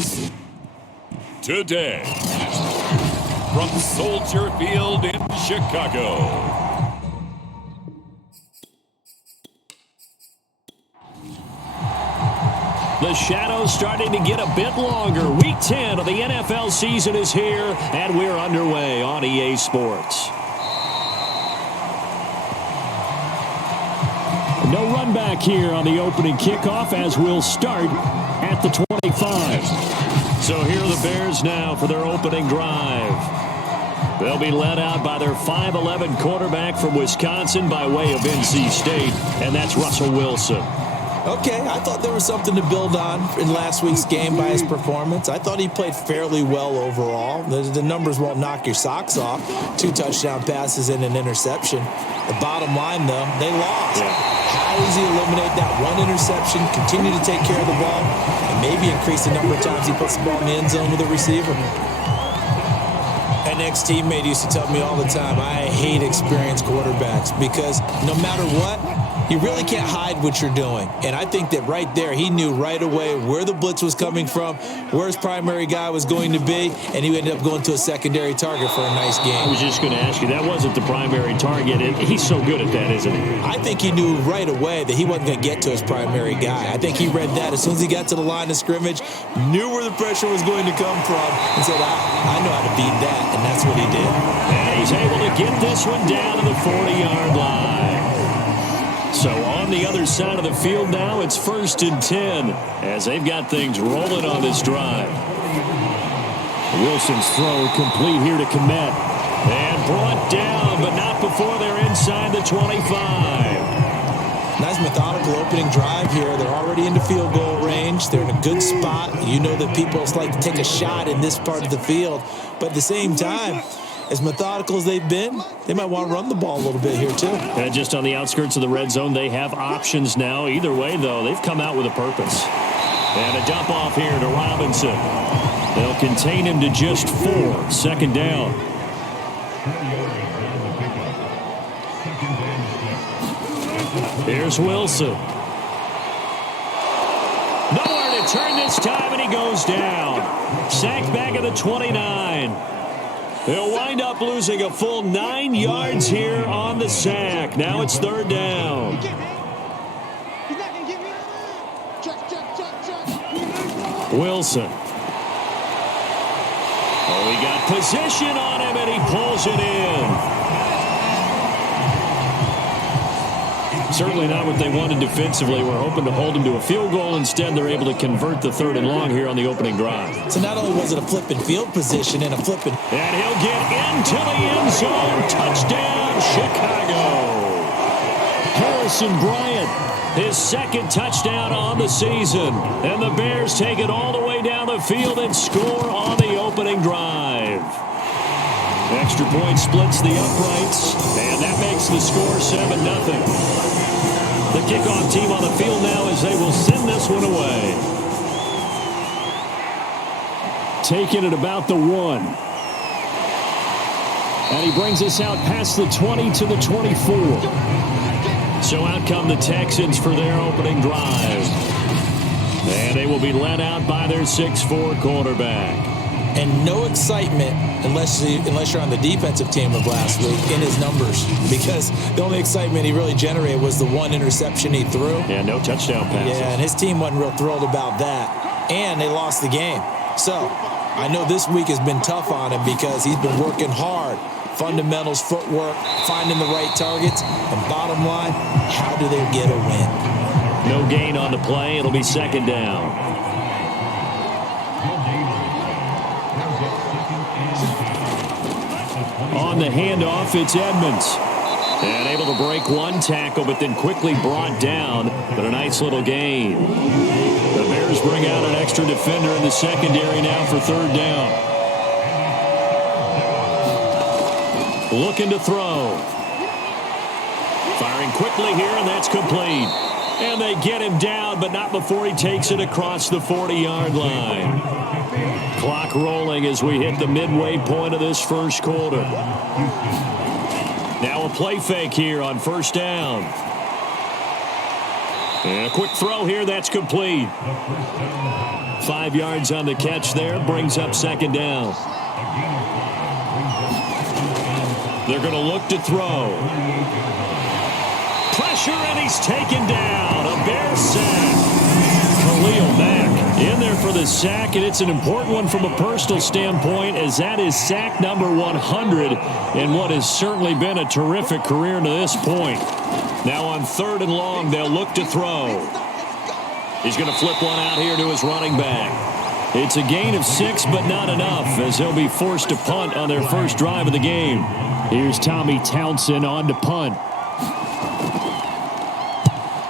games today from Soldier Field in Chicago. The shadow's starting to get a bit longer. Week 10 of the NFL season is here, and we're underway on EA Sports. No run back here on the opening kickoff as we'll start at the 25. So here are the Bears now for their opening drive. They'll be led out by their 5'11 quarterback from Wisconsin by way of NC State, and that's Russell Wilson. Okay, I thought there was something to build on in last week's game by his performance. I thought he played fairly well overall. The numbers won't knock your socks off. 2 touchdown passes and an interception. The bottom line, though, they lost. How does he eliminate that one interception, continue to take care of the ball, and maybe increase the number of times he puts the ball in the end zone with a receiver? An ex-teammate used to tell me all the time, I hate experienced quarterbacks because no matter what, you really can't hide what you're doing. And I think that right there, he knew right away where the blitz was coming from, where his primary guy was going to be, and he ended up going to a secondary target for a nice game. I was just going to ask you, that wasn't the primary target. He's so good at that, isn't he? I think he knew right away that he wasn't going to get to his primary guy. I think he read that as soon as he got to the line of scrimmage, knew where the pressure was going to come from, and said, I know how to beat that, and that's what he did. And he's able to get this one down to the 40-yard line. So on the other side of the field now, it's 1st and 10 as they've got things rolling on this drive. Wilson's throw complete here to Kmet. And brought down, but not before they're inside the 25. Nice methodical opening drive here. They're already into field goal range. They're in a good spot. You know that people like to take a shot in this part of the field. But at the same time, as methodical as they've been, they might want to run the ball a little bit here, too. And just on the outskirts of the red zone, they have options now. Either way, though, they've come out with a purpose. And a dump off here to Robinson. They'll contain him to just 4. 2nd down. Here's Wilson. Nowhere to turn this time, and he goes down. Sacked back at the 29. They'll wind up losing a full 9 yards here on the sack. Now it's 3rd down. Wilson. Oh, he got position on him, and he pulls it in. Certainly not what they wanted defensively. We're hoping to hold him to a field goal. Instead, they're able to convert the 3rd and long here on the opening drive. So not only was it a flipping field position and a flipping... And he'll get into the end zone. Touchdown, Chicago. Harrison Bryant, his 2nd touchdown on the season. And the Bears take it all the way down the field and score on the opening drive. Extra point splits the uprights, and that makes the score 7-0. The kickoff team on the field now as they will send this one away. Taking it about the 1. And he brings us out past the 20 to the 24. So out come the Texans for their opening drive. And they will be led out by their 6'4 quarterback. And no excitement unless you're on the defensive team of last week in his numbers, because the only excitement he really generated was the 1 interception he threw. Yeah, no touchdown passes. Yeah, and his team wasn't real thrilled about that. And they lost the game. So I know this week has been tough on him because he's been working hard. Fundamentals, footwork, finding the right targets. And bottom line, how do they get a win? No gain on the play. It'll be 2nd down. On the handoff, it's Edmonds. And able to break 1 tackle, but then quickly brought down. But a nice little gain. The Bears bring out an extra defender in the secondary now for 3rd down. Looking to throw. Firing quickly here, and that's complete. And they get him down, but not before he takes it across the 40-yard line. Clock rolling as we hit the midway point of this 1st quarter. Now a play fake here on 1st down. And a quick throw here, that's complete. 5 yards on the catch there. Brings up second down. They're going to look to throw. Pressure, and he's taken down. A Bear sack. Khalil Mack in there for the sack, and it's an important one from a personal standpoint, as that is sack number 100 in what has certainly been a terrific career to this point. Now on 3rd and long, they'll look to throw. He's going to flip one out here to his running back. It's a gain of 6, but not enough, as they'll be forced to punt on their first drive of the game. Here's Tommy Townsend on to punt.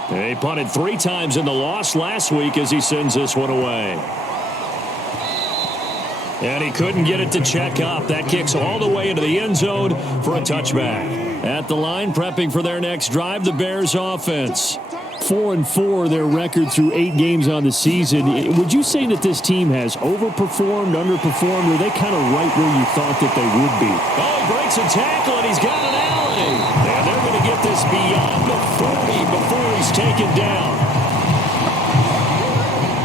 They punted 3 times in the loss last week as he sends this one away. And he couldn't get it to check up. That kicks all the way into the end zone for a touchback. At the line, prepping for their next drive, the Bears offense. 4-4, their record through 8 games on the season. Would you say that this team has overperformed, underperformed, or are they kind of right where you thought that they would be? Oh, he breaks a tackle, and he's got an alley. And they're going to get this beyond the 40 before he's taken down.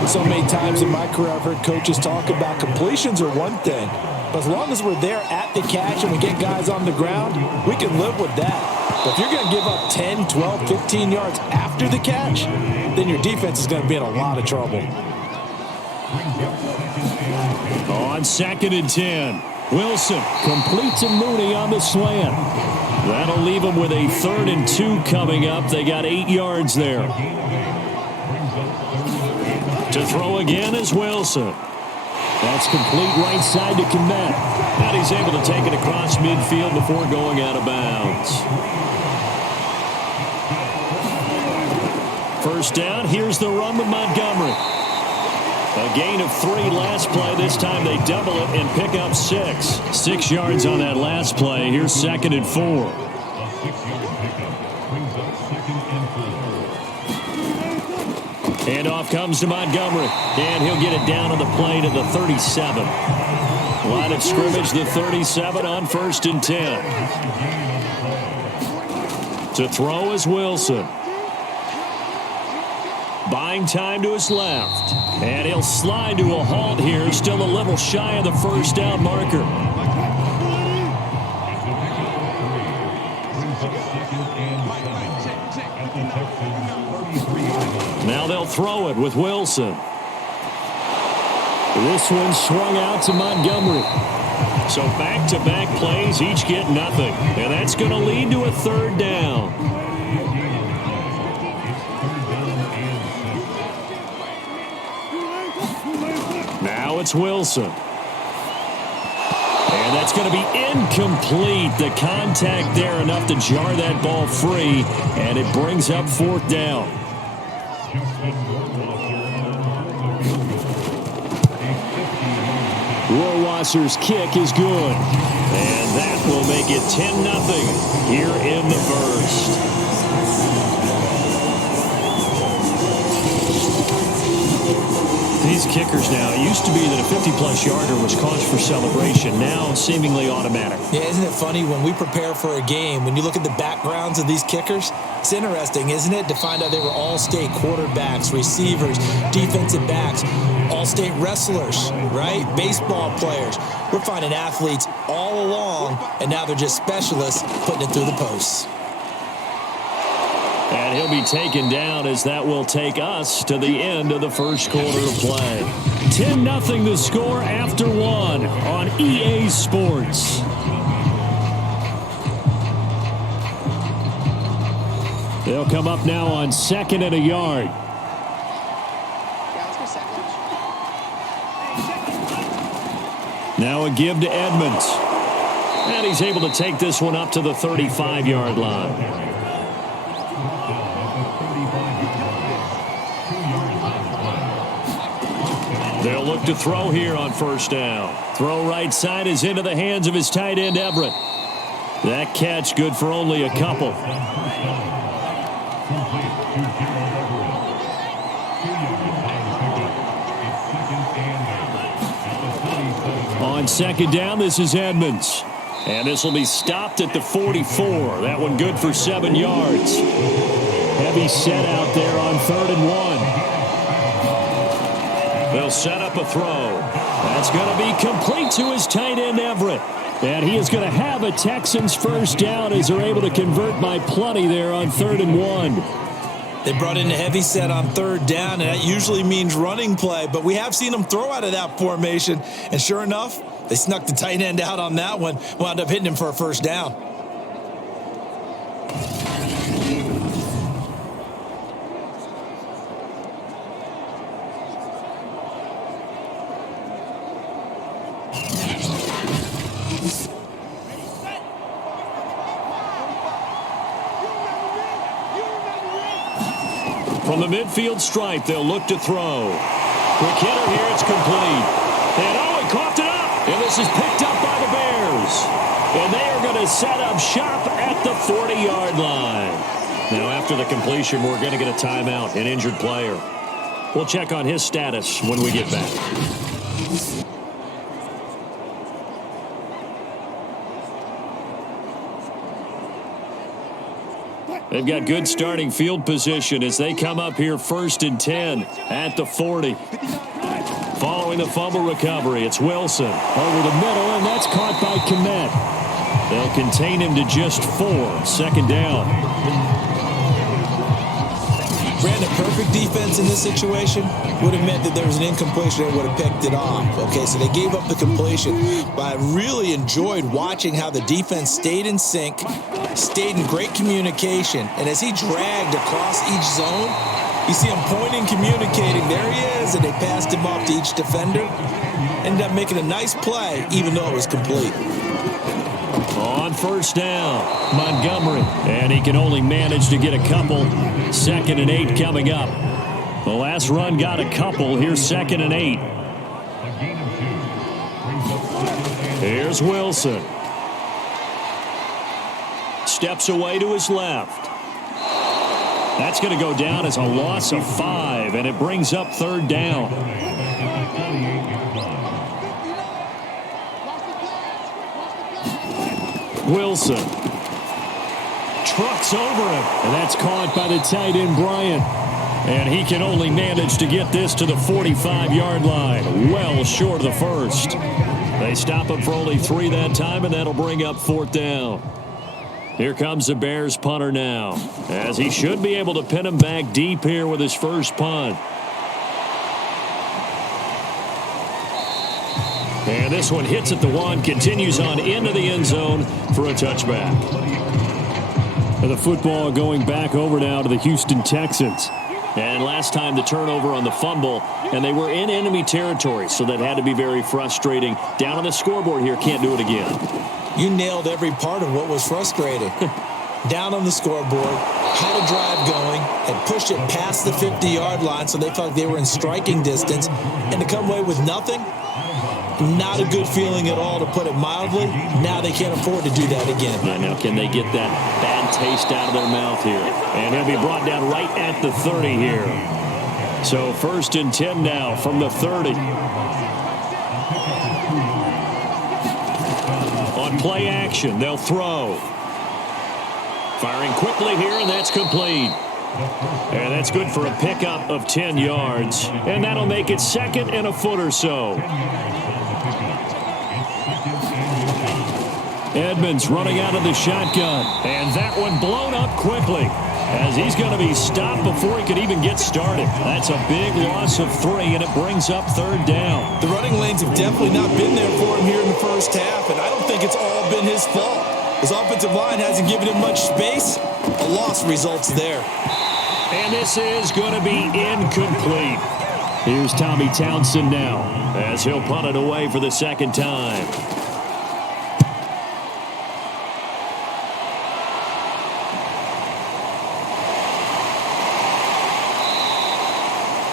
So many times in my career, I've heard coaches talk about completions are one thing. But as long as we're there at the catch and we get guys on the ground, we can live with that. But if you're going to give up 10, 12, 15 yards after the catch, then your defense is going to be in a lot of trouble. On 2nd and 10, Wilson completes a Mooney on the slant. That'll leave them with a 3rd and 2 coming up. They got 8 yards there. To throw again is Wilson. That's complete right side to Kmet. And he's able to take it across midfield before going out of bounds. First down, here's the run with Montgomery. A gain of 3 last play. This time they double it and pick up 6. 6 yards on that last play. Here's 2nd and 4. And off comes to Montgomery. And he'll get it down on the play to the 37. Line of scrimmage, the 37 on 1st and 10. To throw is Wilson. Buying time to his left. And he'll slide to a halt here. Still a little shy of the first down marker. Now they'll throw it with Wilson. This one swung out to Montgomery. So back-to-back plays, each get nothing. And that's going to lead to a 3rd down. Now it's Wilson. And that's going to be incomplete. The contact there enough to jar that ball free. And it brings up 4th down. Rohrwasser's kick is good. And that will make it 10-0 here in the first. These kickers now, it used to be that a 50-plus yarder was cause for celebration. Now seemingly automatic. Yeah, isn't it funny when we prepare for a game, when you look at the backgrounds of these kickers, it's interesting, isn't it, to find out they were all-state quarterbacks, receivers, defensive backs, all-state wrestlers, right? Baseball players. We're finding athletes all along, and now they're just specialists putting it through the posts. And he'll be taken down as that will take us to the end of the first quarter of play. 10-0 the score after 1 on EA Sports. They'll come up now on 2nd and a yard. Now a give to Edmonds. And he's able to take this one up to the 35-yard line. They'll look to throw here on 1st down. Throw right side is into the hands of his tight end, Everett. That catch good for only a couple. On 2nd down, this is Edmonds. And this will be stopped at the 44. That one good for 7 yards. Heavy set out there on 3rd and 1. They'll set up a throw. That's going to be complete to his tight end, Everett. And he is going to have a Texans first down as they're able to convert by plenty there on 3rd and 1. They brought in a heavy set on 3rd down, and that usually means running play. But we have seen them throw out of that formation. And sure enough, they snuck the tight end out on that one, wound up hitting him for a first down. From the midfield stripe, they'll look to throw. Quick hitter here, it's complete. And he coughed it up. And this is picked up by the Bears. And they are going to set up shop at the 40-yard line. Now, after the completion, we're going to get a timeout, an injured player. We'll check on his status when we get back. They've got good starting field position as they come up here 1st and 10 at the 40. Following the fumble recovery, it's Wilson over the middle, and that's caught by Kmet. They'll contain him to just 4. 2nd down. Brandon, perfect defense in this situation would have meant that there was an incompletion and would have picked it off. Okay, so they gave up the completion, but I really enjoyed watching how the defense stayed in sync, stayed in great communication, and as he dragged across each zone, you see him pointing, communicating, there he is, and they passed him off to each defender. Ended up making a nice play, even though it was complete. On 1st down, Montgomery, and he can only manage to get a couple. 2nd and 8 coming up. The last run got a couple. Here's 2nd and 8. Here's Wilson. Steps away to his left. That's going to go down as a loss of 5, and it brings up 3rd down. Wilson trucks over him, and that's caught by the tight end, Bryant. And he can only manage to get this to the 45-yard line, well short of the first. They stop him for only 3 that time, and that'll bring up 4th down. Here comes the Bears punter now, as he should be able to pin him back deep here with his first punt. And this one hits at the 1, continues on into the end zone for a touchback. And the football going back over now to the Houston Texans. And last time the turnover on the fumble, and they were in enemy territory, so that had to be very frustrating. Down on the scoreboard here, can't do it again. You nailed every part of what was frustrating. Down on the scoreboard, had a drive going, had pushed it past the 50-yard line, so they felt like they were in striking distance, and to come away with nothing, not a good feeling at all, to put it mildly. Now they can't afford to do that again. Now can they get that bad taste out of their mouth here? And he'll be brought down right at the 30 here. So 1st and 10 now from the 30. On play action, they'll throw. Firing quickly here, and that's complete. And that's good for a pickup of 10 yards. And that'll make it 2nd and a foot or so. Edmonds running out of the shotgun. And that one blown up quickly, as he's going to be stopped before he could even get started. That's a big loss of 3, and it brings up 3rd down. The running lanes have definitely not been there for him here in the first half, and I don't think it's all been his fault. His offensive line hasn't given him much space. A loss results there. And this is going to be incomplete. Here's Tommy Townsend now, as he'll punt it away for the 2nd time.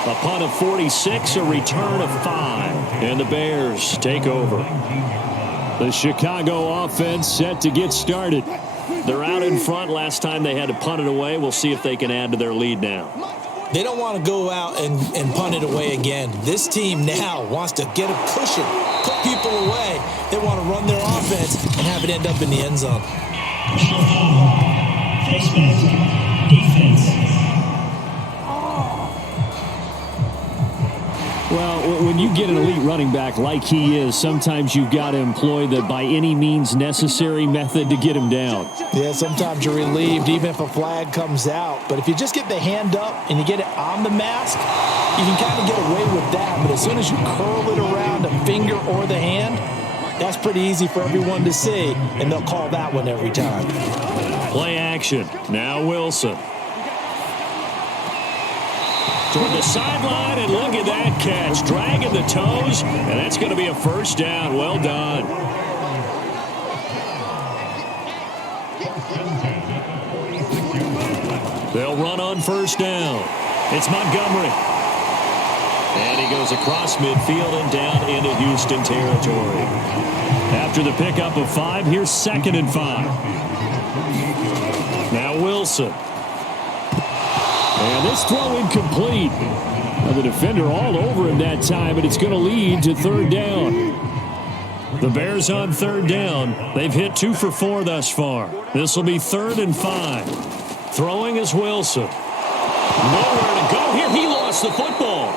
A punt of 46, a return of 5. And the Bears take over. The Chicago offense set to get started. They're out in front. Last time they had to punt it away. We'll see if they can add to their lead now. They don't want to go out and punt it away again. This team now wants to get a cushion, put people away. They want to run their offense and have it end up in the end zone. Well, when you get an elite running back like he is, sometimes you've got to employ the by any means necessary method to get him down. Yeah, sometimes you're relieved even if a flag comes out. But if you just get the hand up and you get it on the mask, you can kind of get away with that. But as soon as you curl it around a finger or the hand, that's pretty easy for everyone to see, and they'll call that one every time. Play action. Now Wilson. Toward the sideline, and look at that catch. Dragging the toes, and that's going to be a first down. Well done. They'll run on first down. It's Montgomery. And he goes across midfield and down into Houston territory. After the pickup of 5, here's 2nd and 5. Now Wilson. And this throw incomplete. The defender all over him that time, and it's going to lead to 3rd down. The Bears on 3rd down. They've hit 2 for 4 thus far. This will be 3rd and 5. Throwing is Wilson. Nowhere to go here. He lost the football.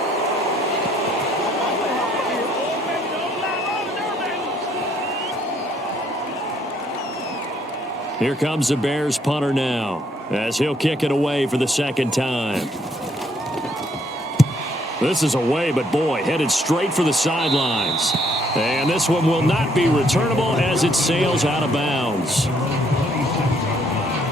Here comes the Bears punter now, as he'll kick it away for the 2nd time. This is away, but boy, headed straight for the sidelines. And this one will not be returnable as it sails out of bounds.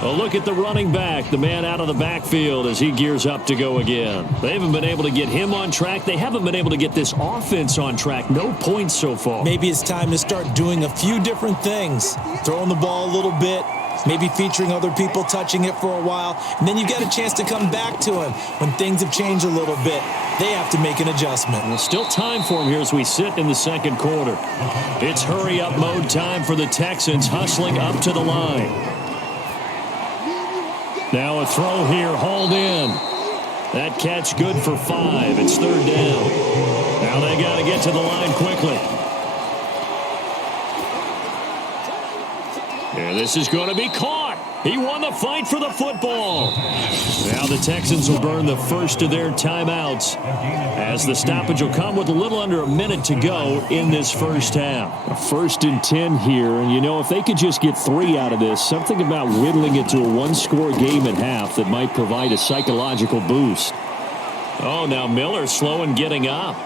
A look at the running back, the man out of the backfield as he gears up to go again. They haven't been able to get him on track. They haven't been able to get this offense on track. No points so far. Maybe it's time to start doing a few different things. Throwing the ball a little bit, maybe featuring other people touching it for a while, and then you get a chance to come back to him when things have changed a little bit. They have to make an adjustment. Well, still time for him here as we sit in the 2nd quarter. It's hurry-up mode time for the Texans, hustling up to the line. Now a throw here, hauled in. That catch good for 5. It's 3rd down. Now they got to get to the line quickly. And this is going to be caught. He won the fight for the football. Now the Texans will burn the first of their timeouts as the stoppage will come with a little under a minute to go in this first half. A 1st and 10 here, and you know, if they could just get 3 out of this, something about whittling it to a 1-score game at half that might provide a psychological boost. Oh, now Miller slow in getting up.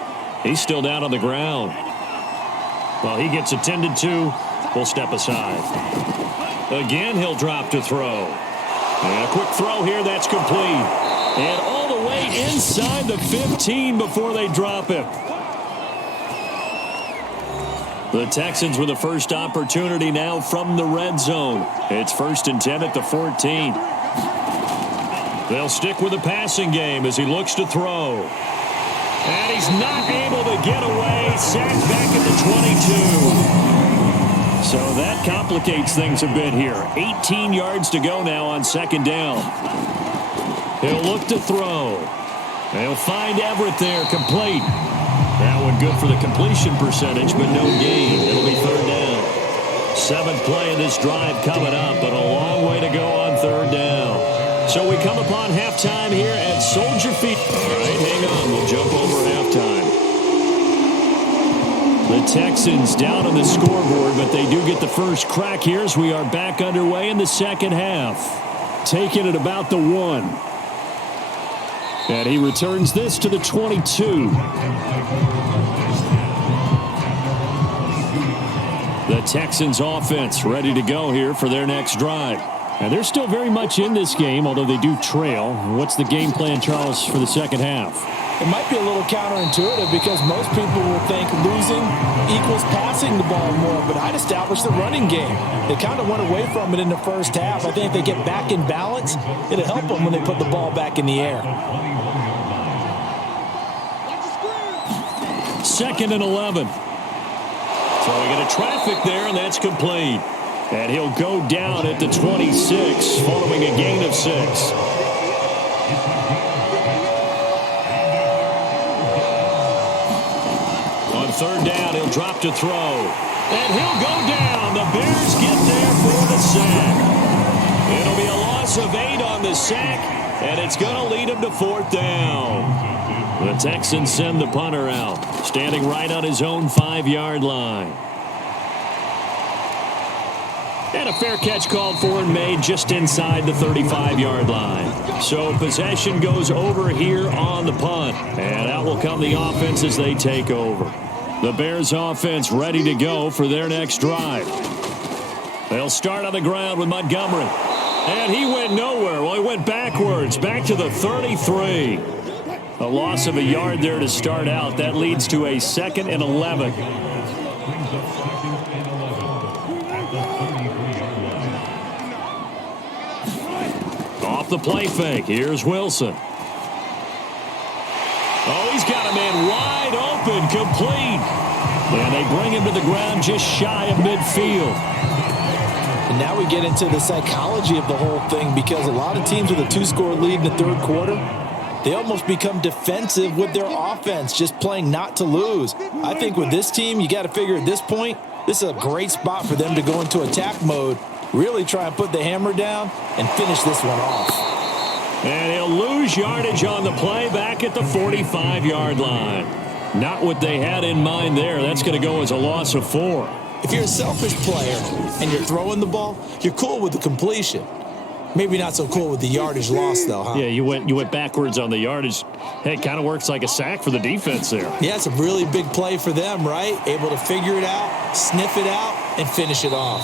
He's still down on the ground. Well, he gets attended to. We'll step aside. Again, he'll drop to throw. And a quick throw here, that's complete. And all the way inside the 15 before they drop him. The Texans with the first opportunity now from the red zone. It's 1st and 10 at the 14. They'll stick with the passing game as he looks to throw. And he's not able to get away. Sacked back at the 22. So that complicates things a bit here. 18 yards to go now on 2nd down. He'll look to throw. They'll find Everett there, complete. That one good for the completion percentage, but no gain. It'll be 3rd down. 7th play of this drive coming up, but a long way to go on 3rd down. So we come upon halftime here at Soldier Field. All right, hang on. We'll jump over halftime. The Texans down on the scoreboard, but they do get the first crack here as we are back underway in the 2nd half. Taking it about the 1. And he returns this to the 22. The Texans offense ready to go here for their next drive. And they're still very much in this game, although they do trail. What's the game plan, Charles, for the 2nd half? It might be a little counterintuitive because most people will think losing equals passing the ball more, but I'd establish the running game. They kind of went away from it in the first half. I think if they get back in balance, it'll help them when they put the ball back in the air. 2nd and 11. So we get a traffic there, and that's complete. And he'll go down at the 26 following a gain of 6. On 3rd down, he'll drop to throw. And he'll go down. The Bears get there for the sack. It'll be a loss of 8 on the sack, and it's going to lead him to 4th down. The Texans send the punter out, standing right on his own 5-yard line. And a fair catch called for and made just inside the 35-yard line. So possession goes over here on the punt. And out will come the offense as they take over. The Bears offense ready to go for their next drive. They'll start on the ground with Montgomery. And he went nowhere. Well, he went backwards, back to the 33. A loss of a yard there to start out. That leads to a 2nd and 11. Off the play fake. Here's Wilson. Oh, he's got a man wide open, complete. And they bring him to the ground just shy of midfield. And now we get into the psychology of the whole thing, because a lot of teams with a 2-score lead in the third quarter, they almost become defensive with their offense, just playing not to lose. I think with this team, you got to figure at this point, this is a great spot for them to go into attack mode, really try and put the hammer down and finish this one off. And he'll lose yardage on the play back at the 45-yard line. Not what they had in mind there. That's going to go as a loss of 4. If you're a selfish player and you're throwing the ball, you're cool with the completion. Maybe not so cool with the yardage loss, though, huh? Yeah, you went backwards on the yardage. Hey, it kind of works like a sack for the defense there. Yeah, it's a really big play for them, right? Able to figure it out, sniff it out, and finish it off.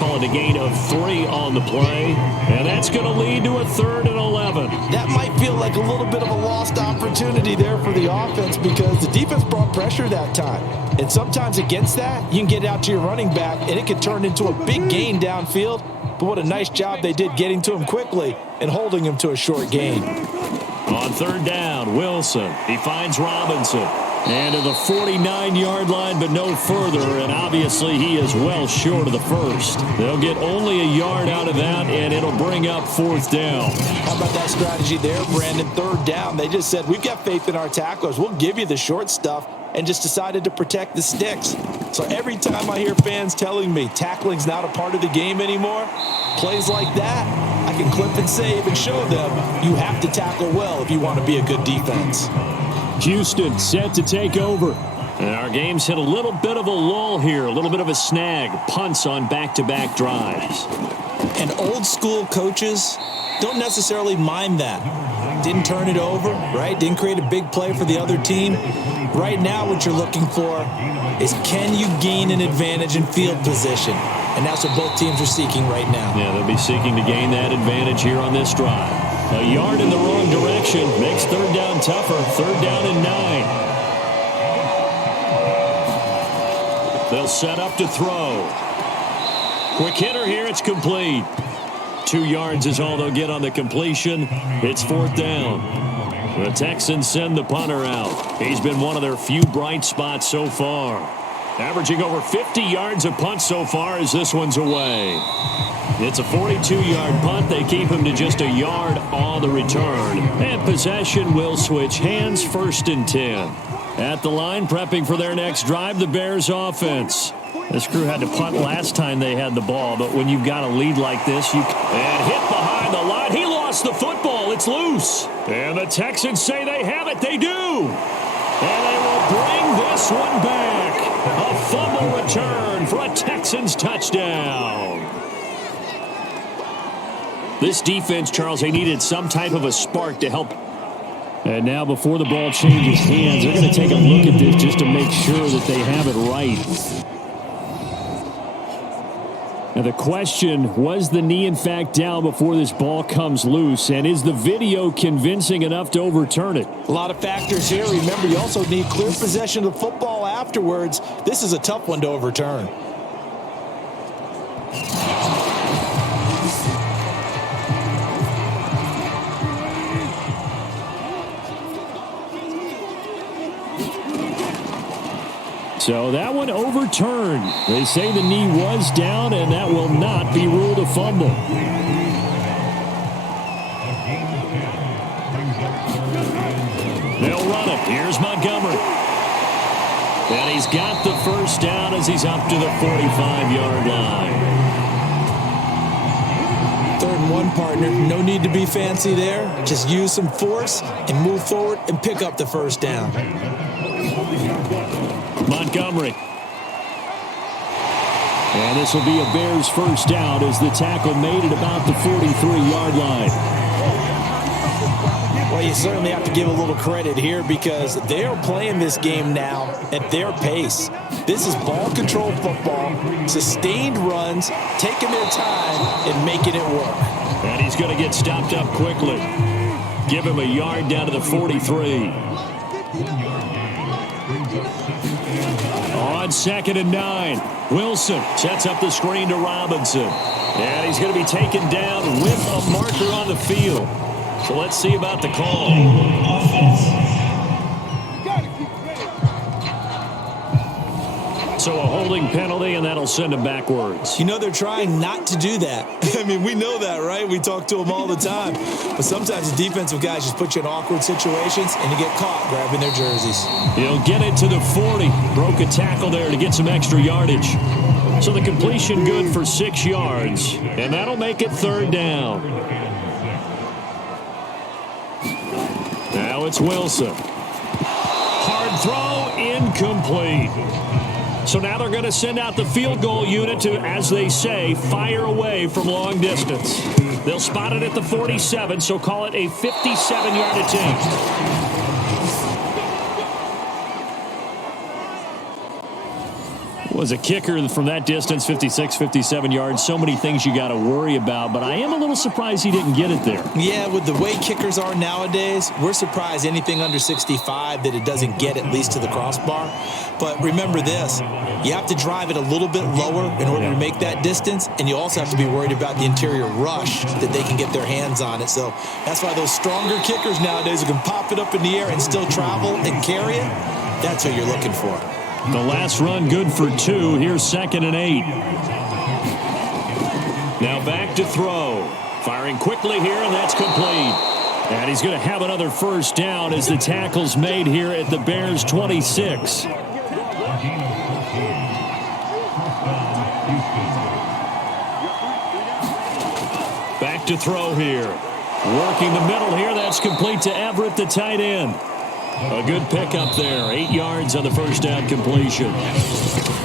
Calling a gain of 3 on the play, and that's going to lead to a 3rd and 11. That might feel like a little bit of a lost opportunity there for the offense, because the defense brought pressure that time. And sometimes against that, you can get out to your running back, and it can turn into a big gain downfield. But what a nice job they did getting to him quickly and holding him to a short gain. On 3rd down, Wilson. He finds Robinson. And to the 49-yard line, but no further. And obviously, he is well short of the first. They'll get only a yard out of that, and it'll bring up 4th down. How about that strategy there, Brandon? 3rd down. They just said, we've got faith in our tacklers. We'll give you the short stuff, and just decided to protect the sticks. So every time I hear fans telling me tackling's not a part of the game anymore, plays like that, I can clip and save and show them you have to tackle well if you want to be a good defense. Houston set to take over. And our game's hit a little bit of a lull here, a little bit of a snag. Punts on back-to-back drives. And old school coaches don't necessarily mind that. Didn't turn it over, right? Didn't create a big play for the other team. Right now what you're looking for is, can you gain an advantage in field position? And that's what both teams are seeking right now. Yeah, they'll be seeking to gain that advantage here on this drive. A yard in the wrong direction makes 3rd down tougher. 3rd down and 9. They'll set up to throw. Quick hitter here. It's complete. 2 yards is all they'll get on the completion. It's 4th down. The Texans send the punter out. He's been one of their few bright spots so far. Averaging over 50 yards a punt so far as this one's away. It's a 42-yard punt. They keep him to just a yard on the return. And possession will switch hands. 1st and 10. At the line, prepping for their next drive, the Bears offense. This crew had to punt last time they had the ball, but when you've got a lead like this, and hit behind the line. He lost the football. It's loose. And the Texans say they have it. They do. And they will bring this one back. A fumble return for a Texans touchdown. This defense, Charles, they needed some type of a spark to help. And now before the ball changes hands, they're going to take a look at this just to make sure that they have it right. Now the question, was the knee in fact down before this ball comes loose? And is the video convincing enough to overturn it? A lot of factors here. Remember, you also need clear possession of the football afterwards. This is a tough one to overturn. So that one overturned. They say the knee was down, and that will not be ruled a fumble. They'll run it. Here's Montgomery. And he's got the 1st down as he's up to the 45-yard line. 3rd and 1, partner. No need to be fancy there. Just use some force and move forward and pick up the first down. Montgomery. And this will be a Bears first down as the tackle made at about the 43-yard line. Well, you certainly have to give a little credit here because they are playing this game now at their pace. This is ball control football, sustained runs, taking their time and making it work. And he's going to get stopped up quickly. Give him a yard down to the 43. On 2nd and 9, Wilson sets up the screen to Robinson. And he's going to be taken down with a marker on the field. So let's see about the call. So a holding penalty, and that'll send him backwards. You know, they're trying not to do that. I mean, we know that, right? We talk to them all the time. But sometimes the defensive guys just put you in awkward situations, and you get caught grabbing their jerseys. He'll get it to the 40. Broke a tackle there to get some extra yardage. So the completion good for 6 yards, and that'll make it 3rd down. Now it's Wilson. Hard throw, incomplete. So now they're going to send out the field goal unit to, as they say, fire away from long distance. They'll spot it at the 47, so call it a 57-yard attempt. Was a kicker from that distance, 56, 57 yards. So many things you got to worry about, but I am a little surprised he didn't get it there. Yeah, with the way kickers are nowadays, we're surprised anything under 65 that it doesn't get at least to the crossbar. But remember this, you have to drive it a little bit lower in order to make that distance, and you also have to be worried about the interior rush that they can get their hands on it. So that's why those stronger kickers nowadays who can pop it up in the air and still travel and carry it, that's what you're looking for. The last run good for 2. Here's 2nd and 8. Now back to throw. Firing quickly here, and that's complete. And he's going to have another first down as the tackle's made here at the Bears' 26. Back to throw here. Working the middle here. That's complete to Everett, the tight end. A good pickup there. 8 yards on the first down completion.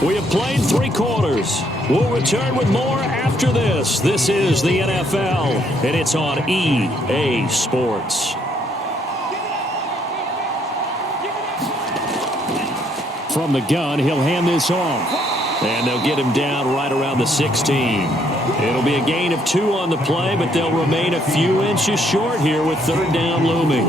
We have played 3 quarters. We'll return with more after this. This is the NFL, and it's on EA Sports. From the gun, he'll hand this off. And they'll get him down right around the 16. It'll be a gain of 2 on the play, but they'll remain a few inches short here with 3rd down looming.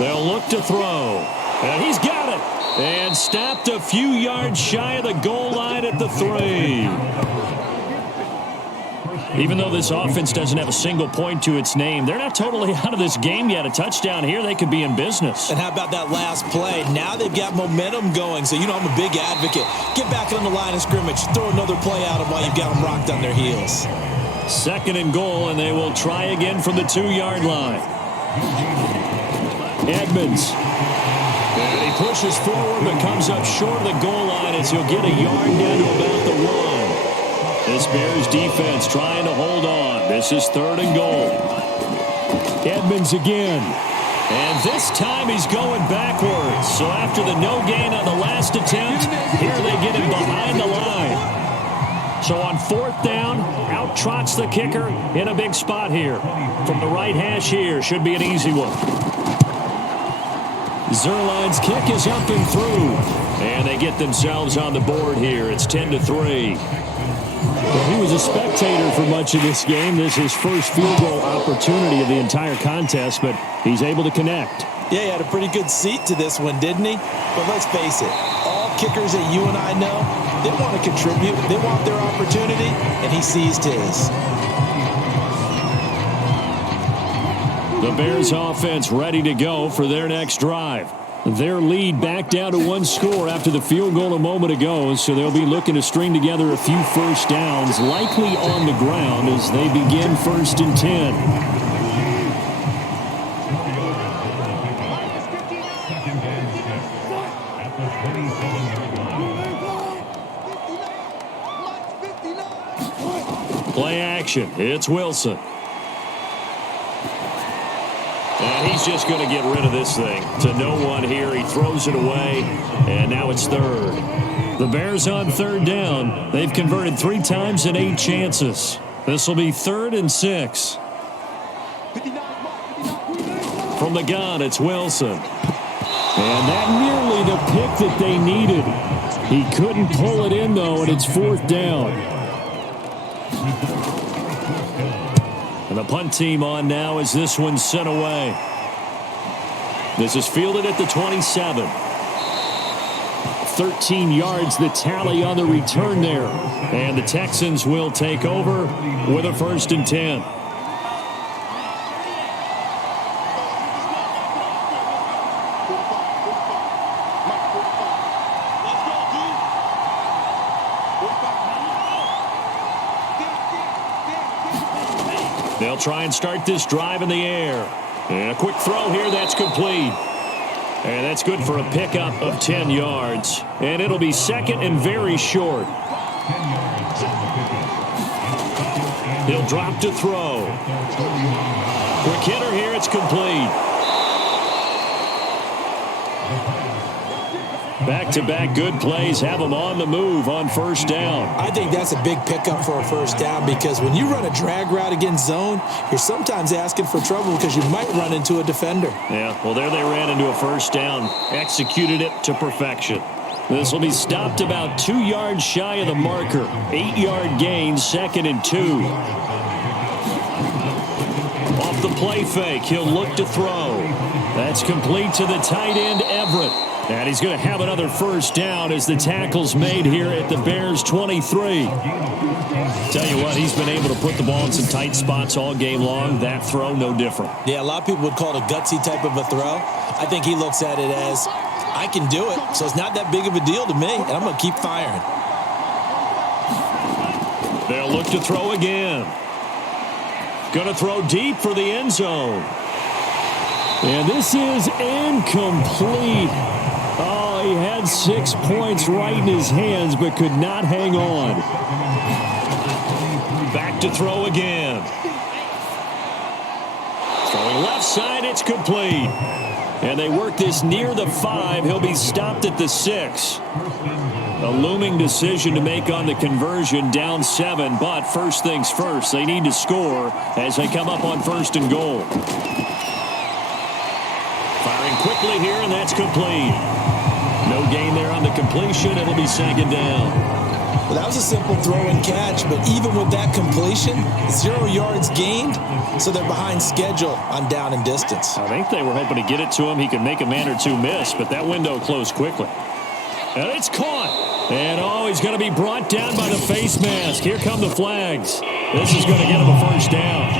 They'll look to throw. And he's got it. And stopped a few yards shy of the goal line at the 3. Even though this offense doesn't have a single point to its name, they're not totally out of this game yet. A touchdown here, they could be in business. And how about that last play? Now they've got momentum going. So, you know, I'm a big advocate. Get back on the line of scrimmage. Throw another play at them while you've got them rocked on their heels. 2nd and goal, and they will try again from the 2-yard line. Edmonds. And he pushes forward but comes up short of the goal line as he'll get a yard down to about the 1. This Bears defense trying to hold on. This is 3rd and goal. Edmonds again. And this time he's going backwards. So after the no gain on the last attempt, here they get him behind the line. So on 4th down, out trots the kicker in a big spot here. From the right hash here, should be an easy one. Zerline's kick is up and through. And they get themselves on the board here. It's 10-3. Well, he was a spectator for much of this game. This is his first field goal opportunity of the entire contest, but he's able to connect. Yeah, he had a pretty good seat to this one, didn't he? But let's face it, all kickers that you and I know, they want to contribute. They want their opportunity, and he seized his. The Bears offense ready to go for their next drive. Their lead back down to 1 score after the field goal a moment ago, so they'll be looking to string together a few first downs, likely on the ground as they begin 1st and 10. Play action. It's Wilson. And he's just going to get rid of this thing to no one here. He throws it away, and now it's third. The Bears on third down. They've converted 3 times in 8 chances. This will be 3rd and 6. From the gun, it's Wilson. And that nearly the pick that they needed. He couldn't pull it in, though, and it's 4th down. And the punt team on now as this one's sent away. This is fielded at the 27. 13 yards the tally on the return there. And the Texans will take over with a 1st and 10. They'll try and start this drive in the air. And a quick throw here, that's complete. And that's good for a pickup of 10 yards. And it'll be 2nd and very short. He'll drop to throw. Quick hitter here, it's complete. Back-to-back good plays have them on the move on 1st down. I think that's a big pickup for a 1st down because when you run a drag route against zone, you're sometimes asking for trouble because you might run into a defender. Yeah, well, there they ran into a 1st down. Executed it to perfection. This will be stopped about 2 yards shy of the marker. 8-yard gain, 2nd and 2. Off the play fake, he'll look to throw. That's complete to the tight end, Everett. And he's going to have another 1st down as the tackle's made here at the Bears' 23. Tell you what, he's been able to put the ball in some tight spots all game long. That throw, no different. Yeah, a lot of people would call it a gutsy type of a throw. I think he looks at it as, I can do it, so it's not that big of a deal to me, and I'm going to keep firing. They'll look to throw again. Going to throw deep for the end zone. And this is incomplete. Oh, he had 6 points right in his hands, but could not hang on. Back to throw again. Throwing left side, it's complete. And they work this near the 5. He'll be stopped at the 6. A looming decision to make on the conversion, down 7. But first things first, they need to score as they come up on 1st and goal. Firing quickly here, and that's complete. No gain there on the completion. It'll be 2nd down. Well, that was a simple throw and catch, but even with that completion, 0 yards gained, so they're behind schedule on down and distance. I think they were hoping to get it to him. He could make a man or two miss, but that window closed quickly. And it's caught. And, oh, he's going to be brought down by the face mask. Here come the flags. This is going to get him a 1st down.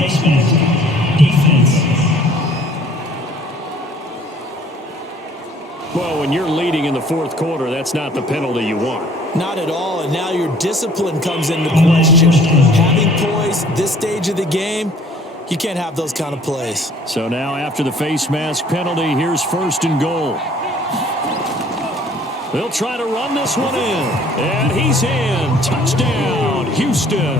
Well, when you're leading in the 4th quarter, that's not the penalty you want. Not at all, and now your discipline comes into question. Having poise this stage of the game, you can't have those kind of plays. So now after the face mask penalty, here's 1st and goal. They'll try to run this one in, and he's in. Touchdown, Houston.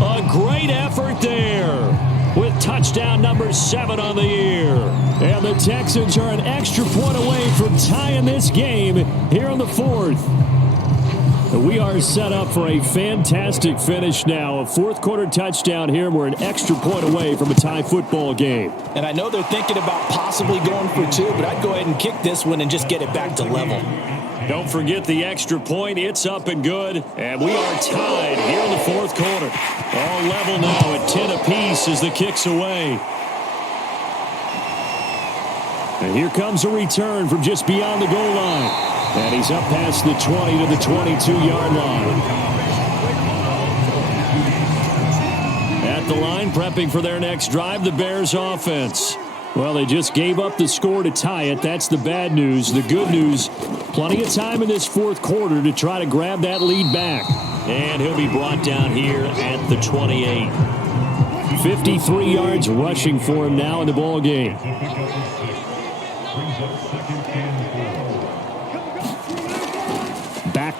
A great effort there with touchdown number 7 on the year. And the Texans are an extra point away from tying this game here in the 4th. We are set up for a fantastic finish now. A 4th quarter touchdown here. We're an extra point away from a tie football game. And I know they're thinking about possibly going for 2, but I'd go ahead and kick this one and just get it back to level. Don't forget the extra point. It's up and good. And we are tied here in the 4th quarter. All level now at 10 apiece as the kick's away. And here comes a return from just beyond the goal line. And he's up past the 20 to the 22-yard line. At the line, prepping for their next drive, the Bears offense. Well, they just gave up the score to tie it. That's the bad news. The good news, plenty of time in this 4th quarter to try to grab that lead back. And he'll be brought down here at the 28. 53 yards rushing for him now in the ball game.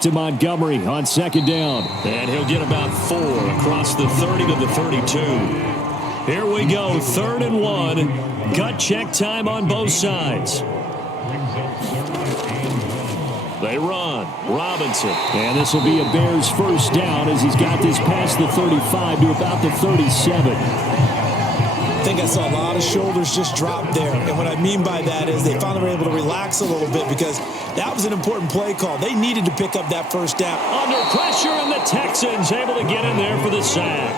to Montgomery on second down. And he'll get about 4 across the 30 to the 32. Here we go, 3rd and 1. Gut check time on both sides. They run. Robinson. And this will be a Bears first down as he's got this past the 35 to about the 37. I think I saw a lot of shoulders just drop there. And what I mean by that is they finally were able to relax a little bit because that was an important play call. They needed to pick up that first down. Under pressure, and the Texans able to get in there for the sack.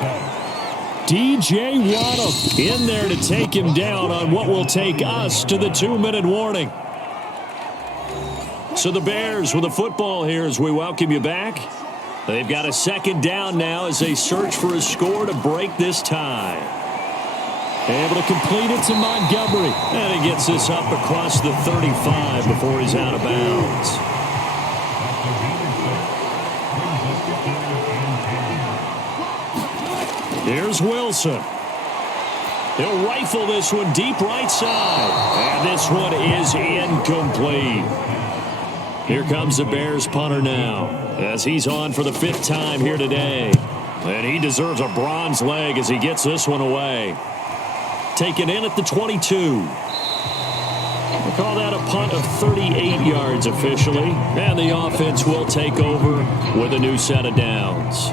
DJ Waddle in there to take him down on what will take us to the 2-minute warning. So the Bears with the football here as we welcome you back. They've got a second down now as they search for a score to break this tie. Able to complete it to Montgomery. And he gets this up across the 35 before he's out of bounds. Here's Wilson. He'll rifle this one deep right side. And this one is incomplete. Here comes the Bears punter now as he's on for the 5th time here today. And he deserves a bronze leg as he gets this one away. Taken in at the 22. We'll call that a punt of 38 yards officially. And the offense will take over with a new set of downs.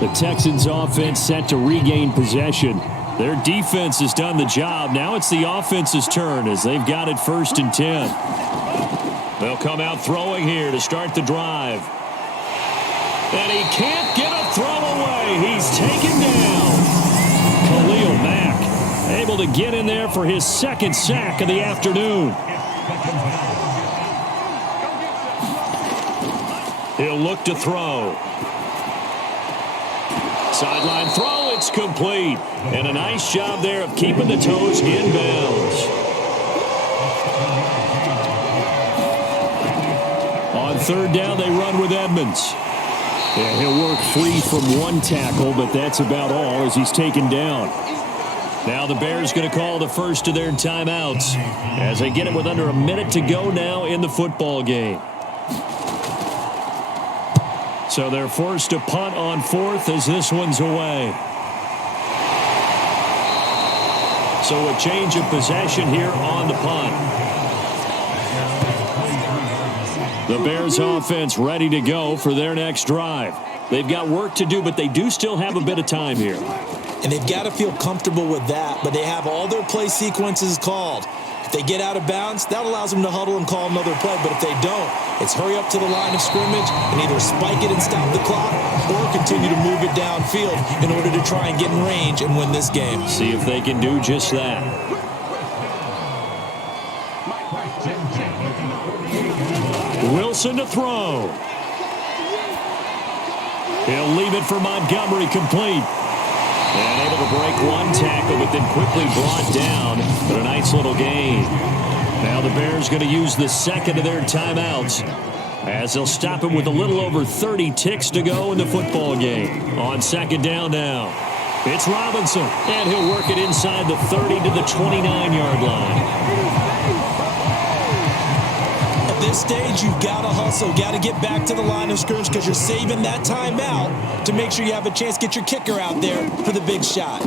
The Texans offense set to regain possession. Their defense has done the job. Now it's the offense's turn as they've got it 1st and 10. They'll come out throwing here to start the drive. And he can't get a throw away. He's taken down. Khalil Mack able to get in there for his 2nd sack of the afternoon. He'll look to throw. Sideline throw, it's complete. And a nice job there of keeping the toes in bounds. On 3rd down, they run with Edmonds. And he'll work free from one tackle, but that's about all as he's taken down. Now the Bears going to call the first of their timeouts as they get it with under a minute to go now in the football game. So they're forced to punt on 4th as this one's away. So a change of possession here on the punt. The Bears offense ready to go for their next drive. They've got work to do, but they do still have a bit of time here. And they've got to feel comfortable with that, but they have all their play sequences called. If they get out of bounds, that allows them to huddle and call another play. But if they don't, it's hurry up to the line of scrimmage and either spike it and stop the clock or continue to move it downfield in order to try and get in range and win this game. See if they can do just that. Wilson to throw. He'll leave it for Montgomery complete. And able to break one tackle, but then quickly brought down. But a nice little gain. Now the Bears going to use the 2nd of their timeouts as they'll stop it with a little over 30 ticks to go in the football game. On 2nd down now, it's Robinson. And he'll work it inside the 30 to the 29-yard line. At this stage, you've got to hustle, got to get back to the line of scrimmage because you're saving that timeout to make sure you have a chance to get your kicker out there for the big shot.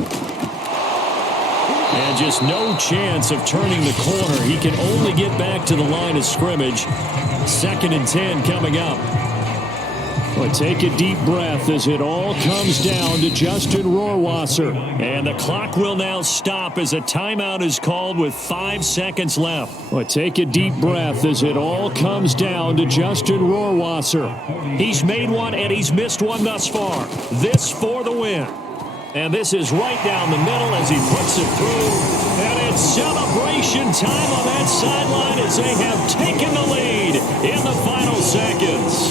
And just no chance of turning the corner. He can only get back to the line of scrimmage. 2nd and 10 coming up. But take a deep breath as it all comes down to Justin Rohrwasser. And the clock will now stop as a timeout is called with 5 seconds left. But take a deep breath as it all comes down to Justin Rohrwasser. He's made one and he's missed one thus far. This for the win. And this is right down the middle as he puts it through. And it's celebration time on that sideline as they have taken the lead in the final seconds.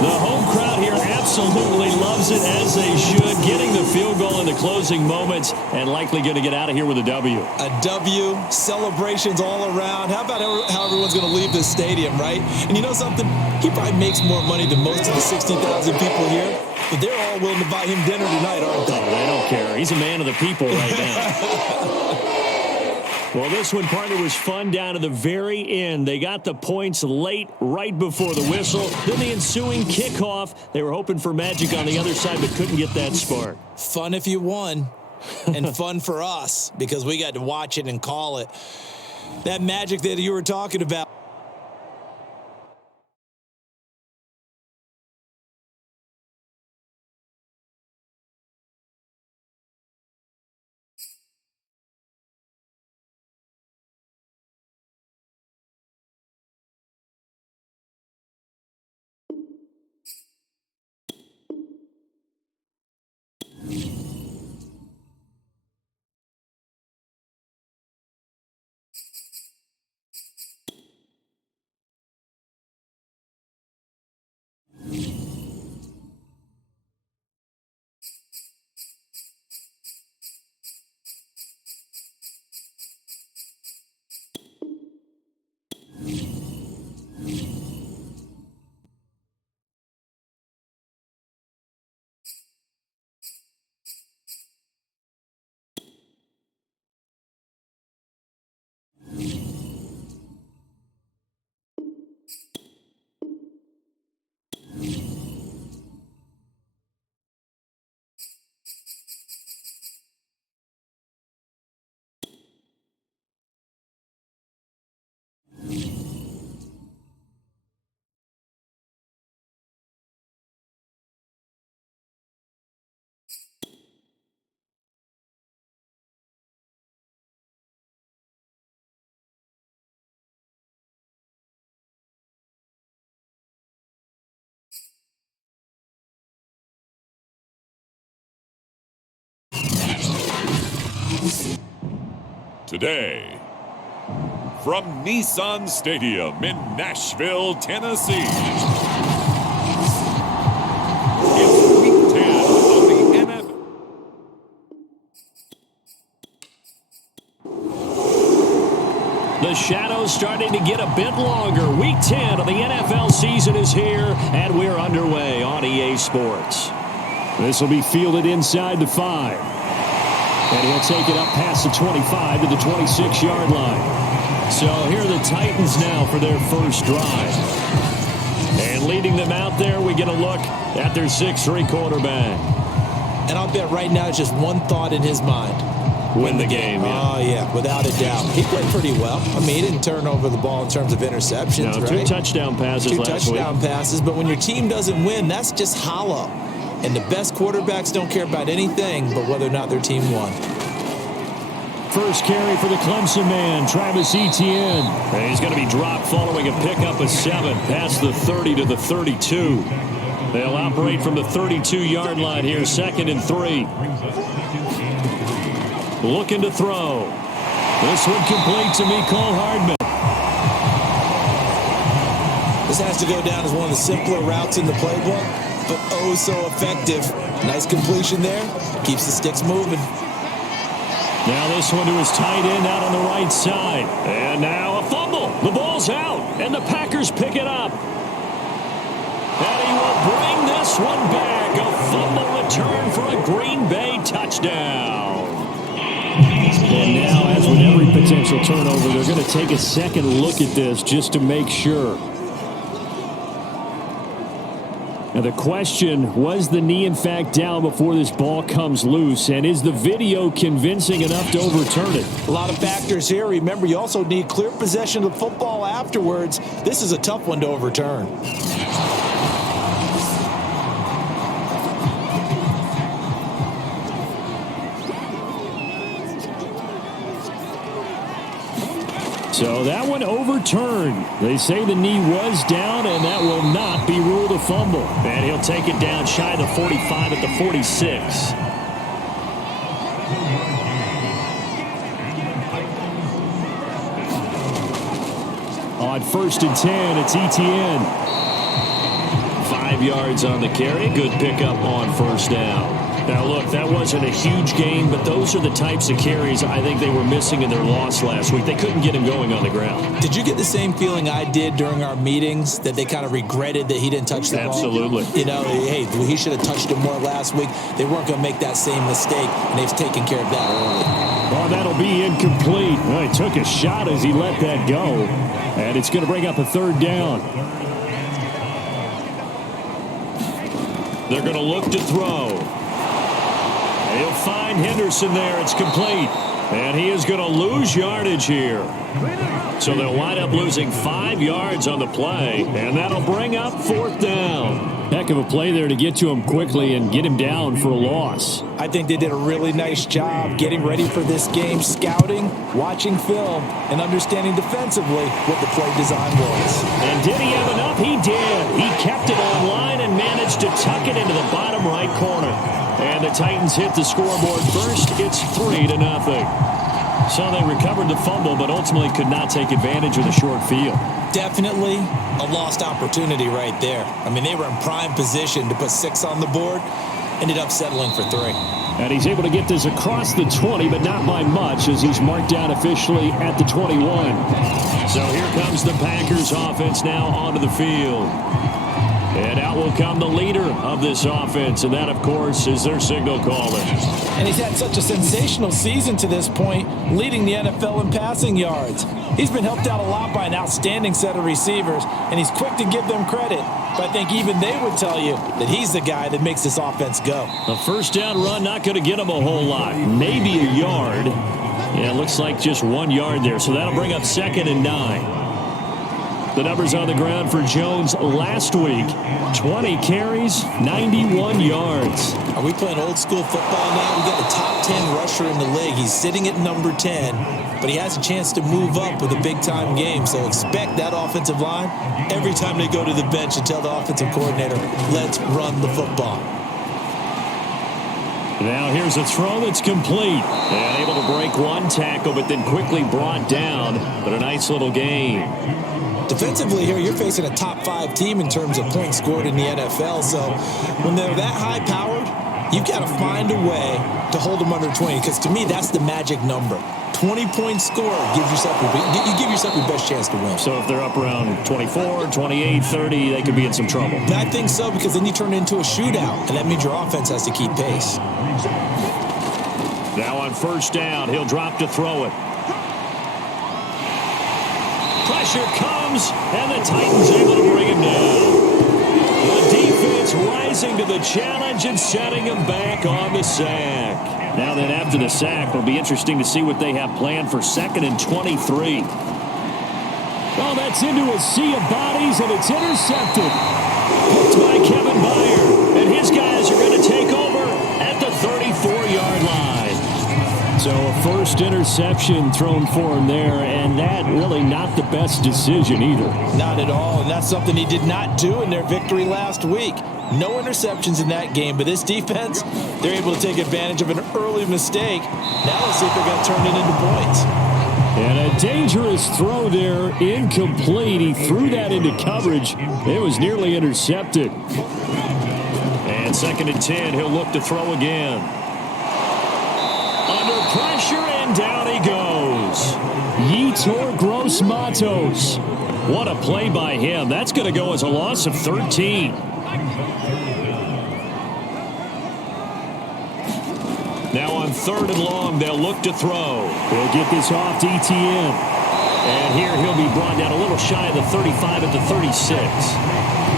The home crowd here absolutely loves it, as they should, getting the field goal in the closing moments and likely going to get out of here with a W. A W, celebrations all around. How about how everyone's going to leave this stadium, right? And you know something? He probably makes more money than most of the 60,000 people here, but they're all willing to buy him dinner tonight, aren't they? Oh, they don't care. He's a man of the people right now. Well, this one, partner, was fun down to the very end. They got the points late, right before the whistle. Then the ensuing kickoff. They were hoping for magic on the other side, but couldn't get that spark. Fun if you won, and fun for us because we got to watch it and call it. That magic that you were talking about. Today, from Nissan Stadium in Nashville, Tennessee, it's Week 10 of the NFL. The shadows starting to get a bit longer. Week 10 of the NFL season is here, and we're underway on EA Sports. This will be fielded inside the 5. And he'll take it up past the 25 to the 26-yard line. So here are the Titans now for their first drive. And leading them out there, we get a look at their 6'3" quarterback. And I'll bet right now it's just one thought in his mind. Win the game, yeah. Oh, yeah, without a doubt. He played pretty well. I mean, he didn't turn over the ball in terms of interceptions, no, right? 2 touchdown passes last week. 2 touchdown passes, but when your team doesn't win, that's just hollow. And the best quarterbacks don't care about anything but whether or not their team won. First carry for the Clemson man, Travis Etienne. And he's going to be dropped following a pickup of 7 past the 30 to the 32. They'll operate from the 32-yard line here, 2nd and 3. Looking to throw. This one complete to Mecole Hardman. This has to go down as one of the simpler routes in the playbook, but oh so effective. Nice completion there. Keeps the sticks moving. Now this one to his tight end out on the right side. And now a fumble. The ball's out, and the Packers pick it up. And he will bring this one back. A fumble return for a Green Bay touchdown. And now, as with every potential turnover, they're going to take a second look at this just to make sure. Now the question, was the knee in fact down before this ball comes loose? And is the video convincing enough to overturn it? A lot of factors here. Remember, you also need clear possession of the football afterwards. This is a tough one to overturn. So that one overturned. They say the knee was down, and that will not be ruled a fumble. And he'll take it down shy of the 45 at the 46. On 1st and 10, it's Etienne. 5 yards on the carry. Good pickup on first down. Now, look, that wasn't a huge gain, but those are the types of carries I think they were missing in their loss last week. They couldn't get him going on the ground. Did you get the same feeling I did during our meetings, that they kind of regretted that he didn't touch the ball? Absolutely. You know, hey, he should have touched it more last week. They weren't going to make that same mistake, and they've taken care of that early. Oh, that'll be incomplete. Well, he took a shot as he let that go. And it's going to bring up a third down. They're going to look to throw. He'll find Henderson there. It's complete. And he is going to lose yardage here. So they'll wind up losing 5 yards on the play. And that'll bring up 4th down. Heck of a play there to get to him quickly and get him down for a loss. I think they did a really nice job getting ready for this game, scouting, watching film, and understanding defensively what the play design was. And did he have enough? He did. He kept it online and managed to tuck it into the bottom right corner. And the Titans hit the scoreboard first. It's 3-0. So they recovered the fumble, but ultimately could not take advantage of the short field. Definitely a lost opportunity right there. I mean, they were in prime position to put 6 on the board. Ended up settling for 3. And he's able to get this across the 20, but not by much, as he's marked down officially at the 21. So here comes the Packers offense now onto the field. And out will come the leader of this offense, and that, of course, is their signal caller. And he's had such a sensational season to this point, leading the NFL in passing yards. He's been helped out a lot by an outstanding set of receivers, and he's quick to give them credit. But I think even they would tell you that he's the guy that makes this offense go. A first down run not going to get him a whole lot. Maybe a yard. Yeah, it looks like just 1 yard there, so that'll bring up 2nd and 9. The numbers on the ground for Jones last week. 20 carries, 91 yards. Are we playing old school football now? We got the top 10 rusher in the league. He's sitting at number 10, but he has a chance to move up with a big-time game. So expect that offensive line every time they go to the bench and tell the offensive coordinator, let's run the football. Now here's a throw that's complete. And able to break 1 tackle, but then quickly brought down. But a nice little game. Defensively here, you're facing a top 5 team in terms of points scored in the NFL. So when they're that high-powered, you've got to find a way to hold them under 20. Because to me, that's the magic number. 20-point score gives yourself you give yourself your best chance to win. So if they're up around 24, 28, 30, they could be in some trouble. And I think so, because then you turn it into a shootout, and that means your offense has to keep pace. Now on first down, he'll drop to throw it. Pressure comes, and the Titans able to bring him down. The defense rising to the challenge and setting him back on the sack. Now then, after the sack, it'll be interesting to see what they have planned for 2nd and 23. Oh, that's into a sea of bodies, and it's intercepted. Hooked by Kevin Byard, and his guys are going to take over at the 34-yard line. So a first interception thrown for him there, and that really not the best decision either. Not at all, and that's something he did not do in their victory last week. No interceptions in that game, but this defense, they're able to take advantage of an early mistake. Now let's see if they're going to turn it into points. And a dangerous throw there, incomplete. He threw that into coverage. It was nearly intercepted. And 2nd and 10, he'll look to throw again. Under pressure, and down he goes. Yetur Gross-Matos. What a play by him. That's going to go as a loss of 13. Now on 3rd and long, they'll look to throw. He'll get this off to ETN. And here he'll be brought down a little shy of the 35 at the 36.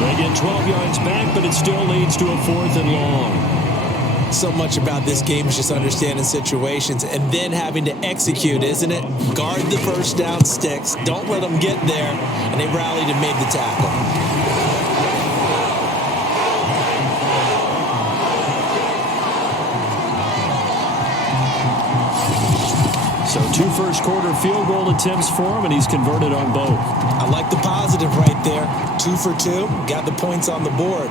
They get 12 yards back, but it still leads to a 4th and long. So much about this game is just understanding situations and then having to execute, isn't it? Guard the first down sticks. Don't let them get there. And they rallied and made the tackle. So 2 first-quarter field goal attempts for him, and he's converted on both. I like the positive right there. 2 for 2. Got the points on the board.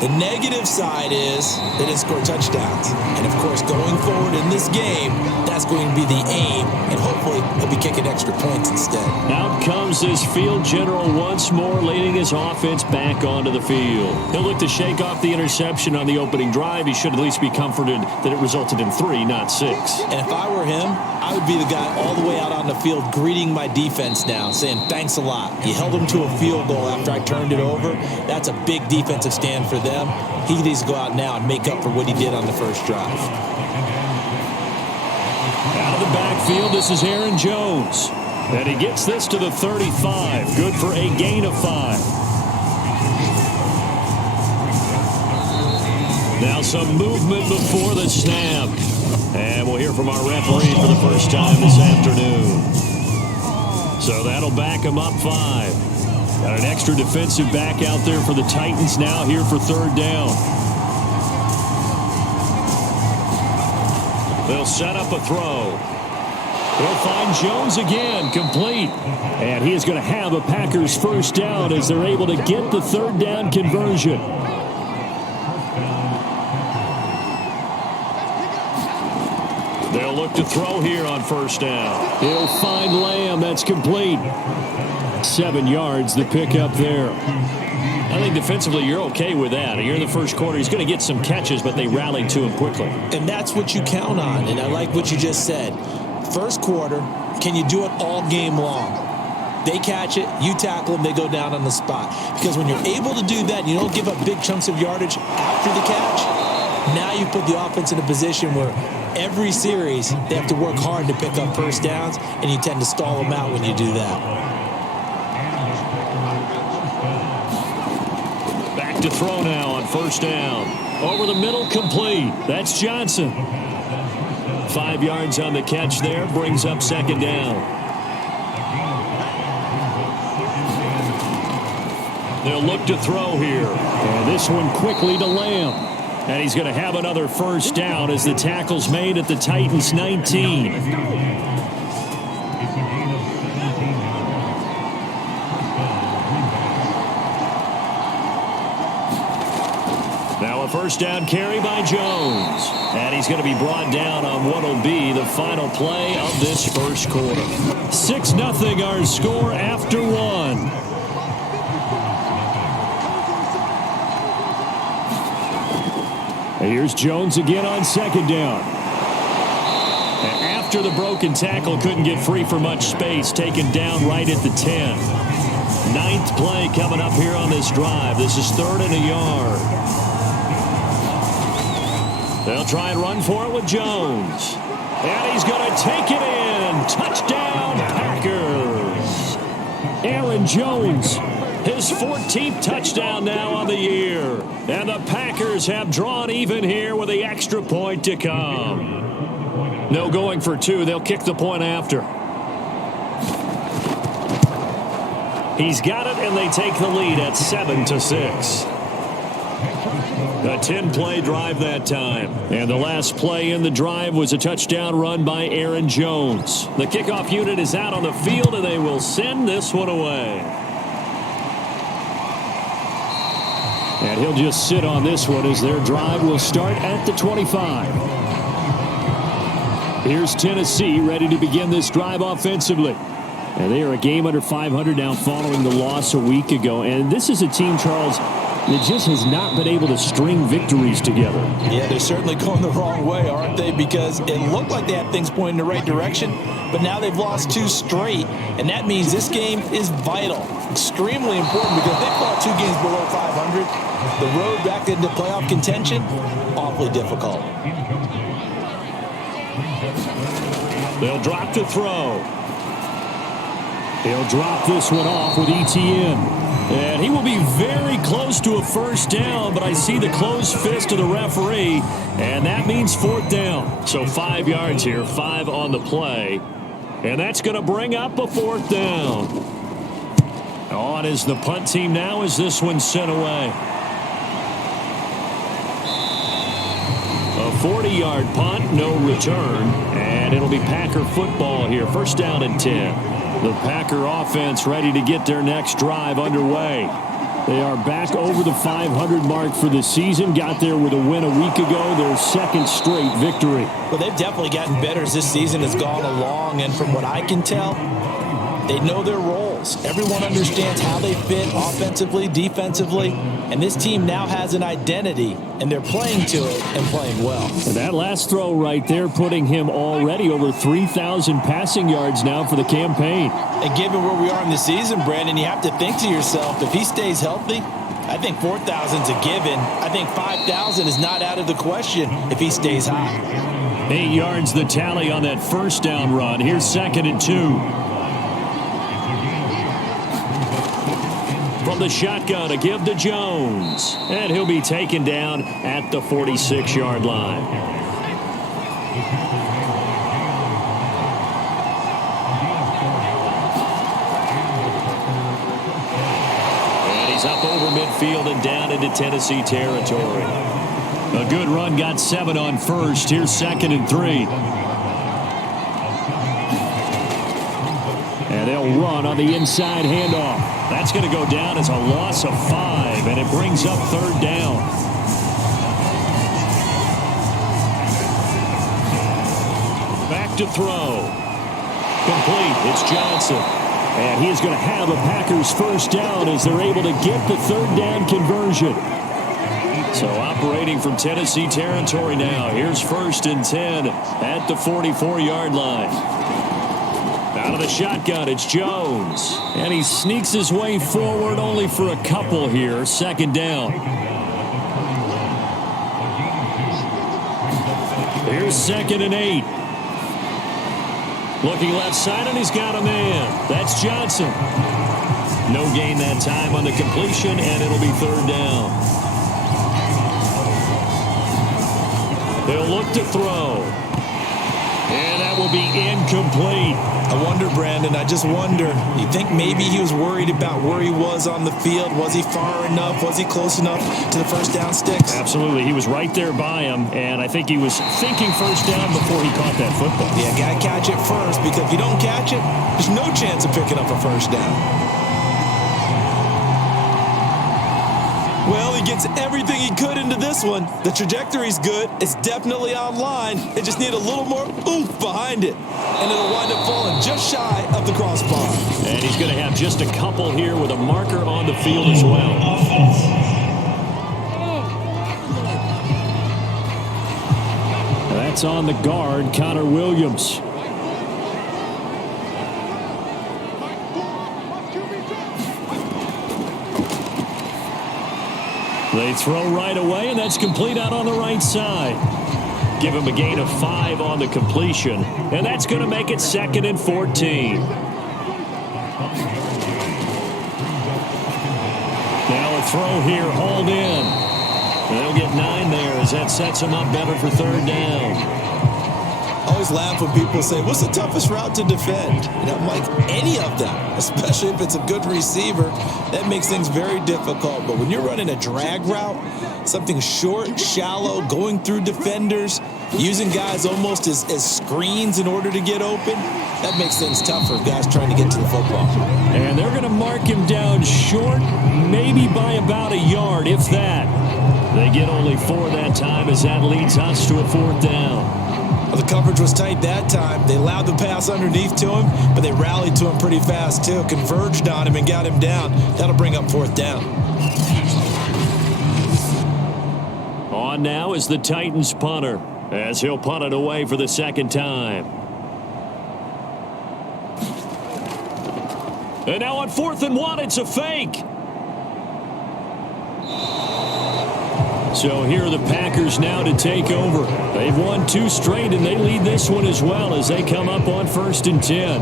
The negative side is they didn't score touchdowns. And, of course, going forward in this game, that's going to be the aim. And hopefully he'll be kicking extra points instead. Out comes his field general once more, leading his offense back onto the field. He'll look to shake off the interception on the opening drive. He should at least be comforted that it resulted in 3, not 6. And if I were him, I would be the guy all the way out on the field greeting my defense now, saying thanks a lot. You held them to a field goal after I turned it over. That's a big defensive stand for them. He needs to go out now and make up for what he did on the first drive. Out of the backfield, this is Aaron Jones. And he gets this to the 35. Good for a gain of 5. Now some movement before the snap. And we'll hear from our referee for the first time this afternoon. So that'll back him up 5. Got an extra defensive back out there for the Titans now here for 3rd down. They'll set up a throw. They'll find Jones again, complete. And he is going to have a Packers first down as they're able to get the 3rd down conversion. They'll look to throw here on 1st down. He'll find Lamb. That's complete. 7 yards, the pickup there. I think defensively you're okay with that. You're in the first quarter. He's going to get some catches, but they rallied to him quickly. And that's what you count on. And I like what you just said. First quarter, can you do it all game long? They catch it, you tackle them, they go down on the spot. Because when you're able to do that and you don't give up big chunks of yardage after the catch, now you put the offense in a position where every series they have to work hard to pick up first downs, and you tend to stall them out when you do that. Back to throw now on 1st down. Over the middle, complete. That's Johnson. 5 yards on the catch there, brings up 2nd down. They'll look to throw here. And this one quickly to Lamb. And he's going to have another first down as the tackle's made at the Titans' 19. Now a first down carry by Jones. And he's going to be brought down on what will be the final play of this first quarter. 6-0 our score after 1. Here's Jones again on 2nd down. And after the broken tackle, couldn't get free for much space, taken down right at the 10. 9th play coming up here on this drive. This is 3rd and a yard. They'll try and run for it with Jones. And he's going to take it in. Touchdown, Packers. Aaron Jones. His 14th touchdown now on the year. And the Packers have drawn even here with the extra point to come. No going for 2. They'll kick the point after. He's got it, and they take the lead at 7-6. A 10-play drive that time. And the last play in the drive was a touchdown run by Aaron Jones. The kickoff unit is out on the field, and they will send this one away. And he'll just sit on this one as their drive will start at the 25. Here's Tennessee ready to begin this drive offensively. And they are a game under 500 now following the loss a week ago. And this is a team, Charles, that just has not been able to string victories together. Yeah, they're certainly going the wrong way, aren't they? Because it looked like they had things pointing in the right direction, but now they've lost 2 straight, and that means this game is vital, extremely important, because they fought 2 games below 500. The road back into playoff contention, awfully difficult. They'll drop to throw. He'll drop this one off with ETN. And he will be very close to a first down, but I see the closed fist of the referee, and that means 4th down. So 5 yards here, 5 on the play. And that's going to bring up a 4th down. On is the punt team now as this one's sent away. A 40-yard punt, no return, and it'll be Packer football here. 1st down and 10. The Packer offense ready to get their next drive underway. They are back over the 500 mark for the season. Got there with a win a week ago, their 2nd straight victory. Well, they've definitely gotten better as this season has gone along, and from what I can tell, they know their roles. Everyone understands how they fit offensively, defensively, and this team now has an identity, and they're playing to it and playing well. And that last throw right there putting him already over 3,000 passing yards now for the campaign. And given where we are in the season, Brandon, you have to think to yourself, if he stays healthy, I think 4,000 is a given. I think 5,000 is not out of the question if he stays high. 8 yards the tally on that first down run. Here's 2nd and 2. From the shotgun, a give to Jones. And he'll be taken down at the 46-yard line. And he's up over midfield and down into Tennessee territory. A good run, got 7 on first. Here's 2nd and 3. And they'll run on the inside handoff. That's going to go down as a loss of 5, and it brings up 3rd down. Back to throw. Complete. It's Johnson. And he is going to have a Packers first down as they're able to get the 3rd down conversion. So operating from Tennessee territory now. Here's 1st and 10 at the 44-yard line. Out of the shotgun, it's Jones. And he sneaks his way forward only for a couple here. 2nd down. Here's 2nd and 8. Looking left side, and he's got a man. That's Johnson. No gain that time on the completion, and it'll be 3rd down. They'll look to throw. And that will be incomplete. I wonder, Brandon, I just wonder, you think maybe he was worried about where he was on the field? Was he far enough? Was he close enough to the first down sticks? Absolutely. He was right there by him, and I think he was thinking first down before he caught that football. Yeah, got to catch it first, because if you don't catch it, there's no chance of picking up a first down. Well, he gets everything he could into this one. The trajectory's good. It's definitely online. It just need a little more oomph behind it. And it'll wind up falling just shy of the crossbar. And he's going to have just a couple here with a marker on the field as well. That's on the guard, Connor Williams. They throw right away, and that's complete out on the right side. Give him a gain of 5 on the completion, and that's going to make it 2nd and 14. Now a throw here, hauled in. They'll get 9 there as that sets them up better for 3rd down. I always laugh when people say, what's the toughest route to defend? And I'm like, any of them, especially if it's a good receiver. That makes things very difficult. But when you're running a drag route, something short, shallow, going through defenders, using guys almost as screens in order to get open, that makes things tough for guys trying to get to the football. And they're going to mark him down short, maybe by about a yard, if that. They get only 4 that time as that leads us to a 4th down. Well, the coverage was tight that time. They allowed the pass underneath to him, but they rallied to him pretty fast, too. Converged on him and got him down. That'll bring up 4th down. On now is the Titans punter, as he'll punt it away for the 2nd time. And now on 4th and 1, it's a fake. So here are the Packers now to take over. They've won 2 straight, and they lead this one as well as they come up on 1st and 10.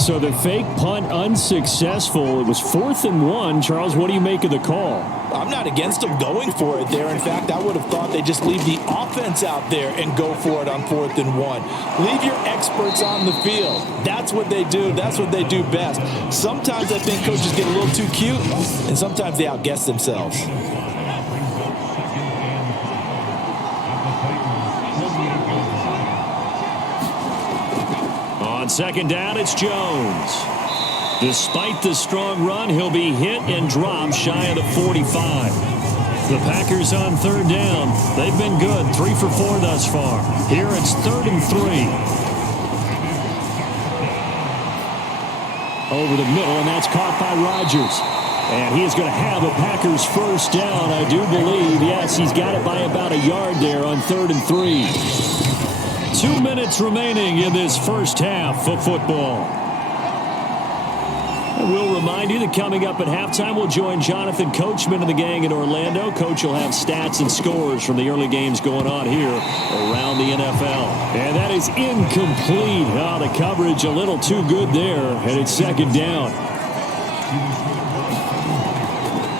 So the fake punt unsuccessful. It was 4th and 1. Charles, what do you make of the call? I'm not against them going for it there. In fact, I would have thought they just leave the offense out there and go for it on 4th and 1. Leave your experts on the field. That's what they do. That's what they do best. Sometimes I think coaches get a little too cute, and sometimes they outguess themselves. On 2nd down, it's Jones. Despite the strong run, he'll be hit and dropped shy of the 45. The Packers on 3rd down. They've been good, 3 for 4 thus far. Here it's 3rd and 3. Over the middle, and that's caught by Rodgers. And he is going to have a Packers first down, I do believe. Yes, he's got it by about a yard there on 3rd and 3. 2 minutes remaining in this first half of football. we'll remind you that coming up at halftime, we'll join Jonathan Coachman and the gang in Orlando. Coach will have stats and scores from the early games going on here around the NFL. And that is incomplete. Oh, the coverage a little too good there, and it's second down.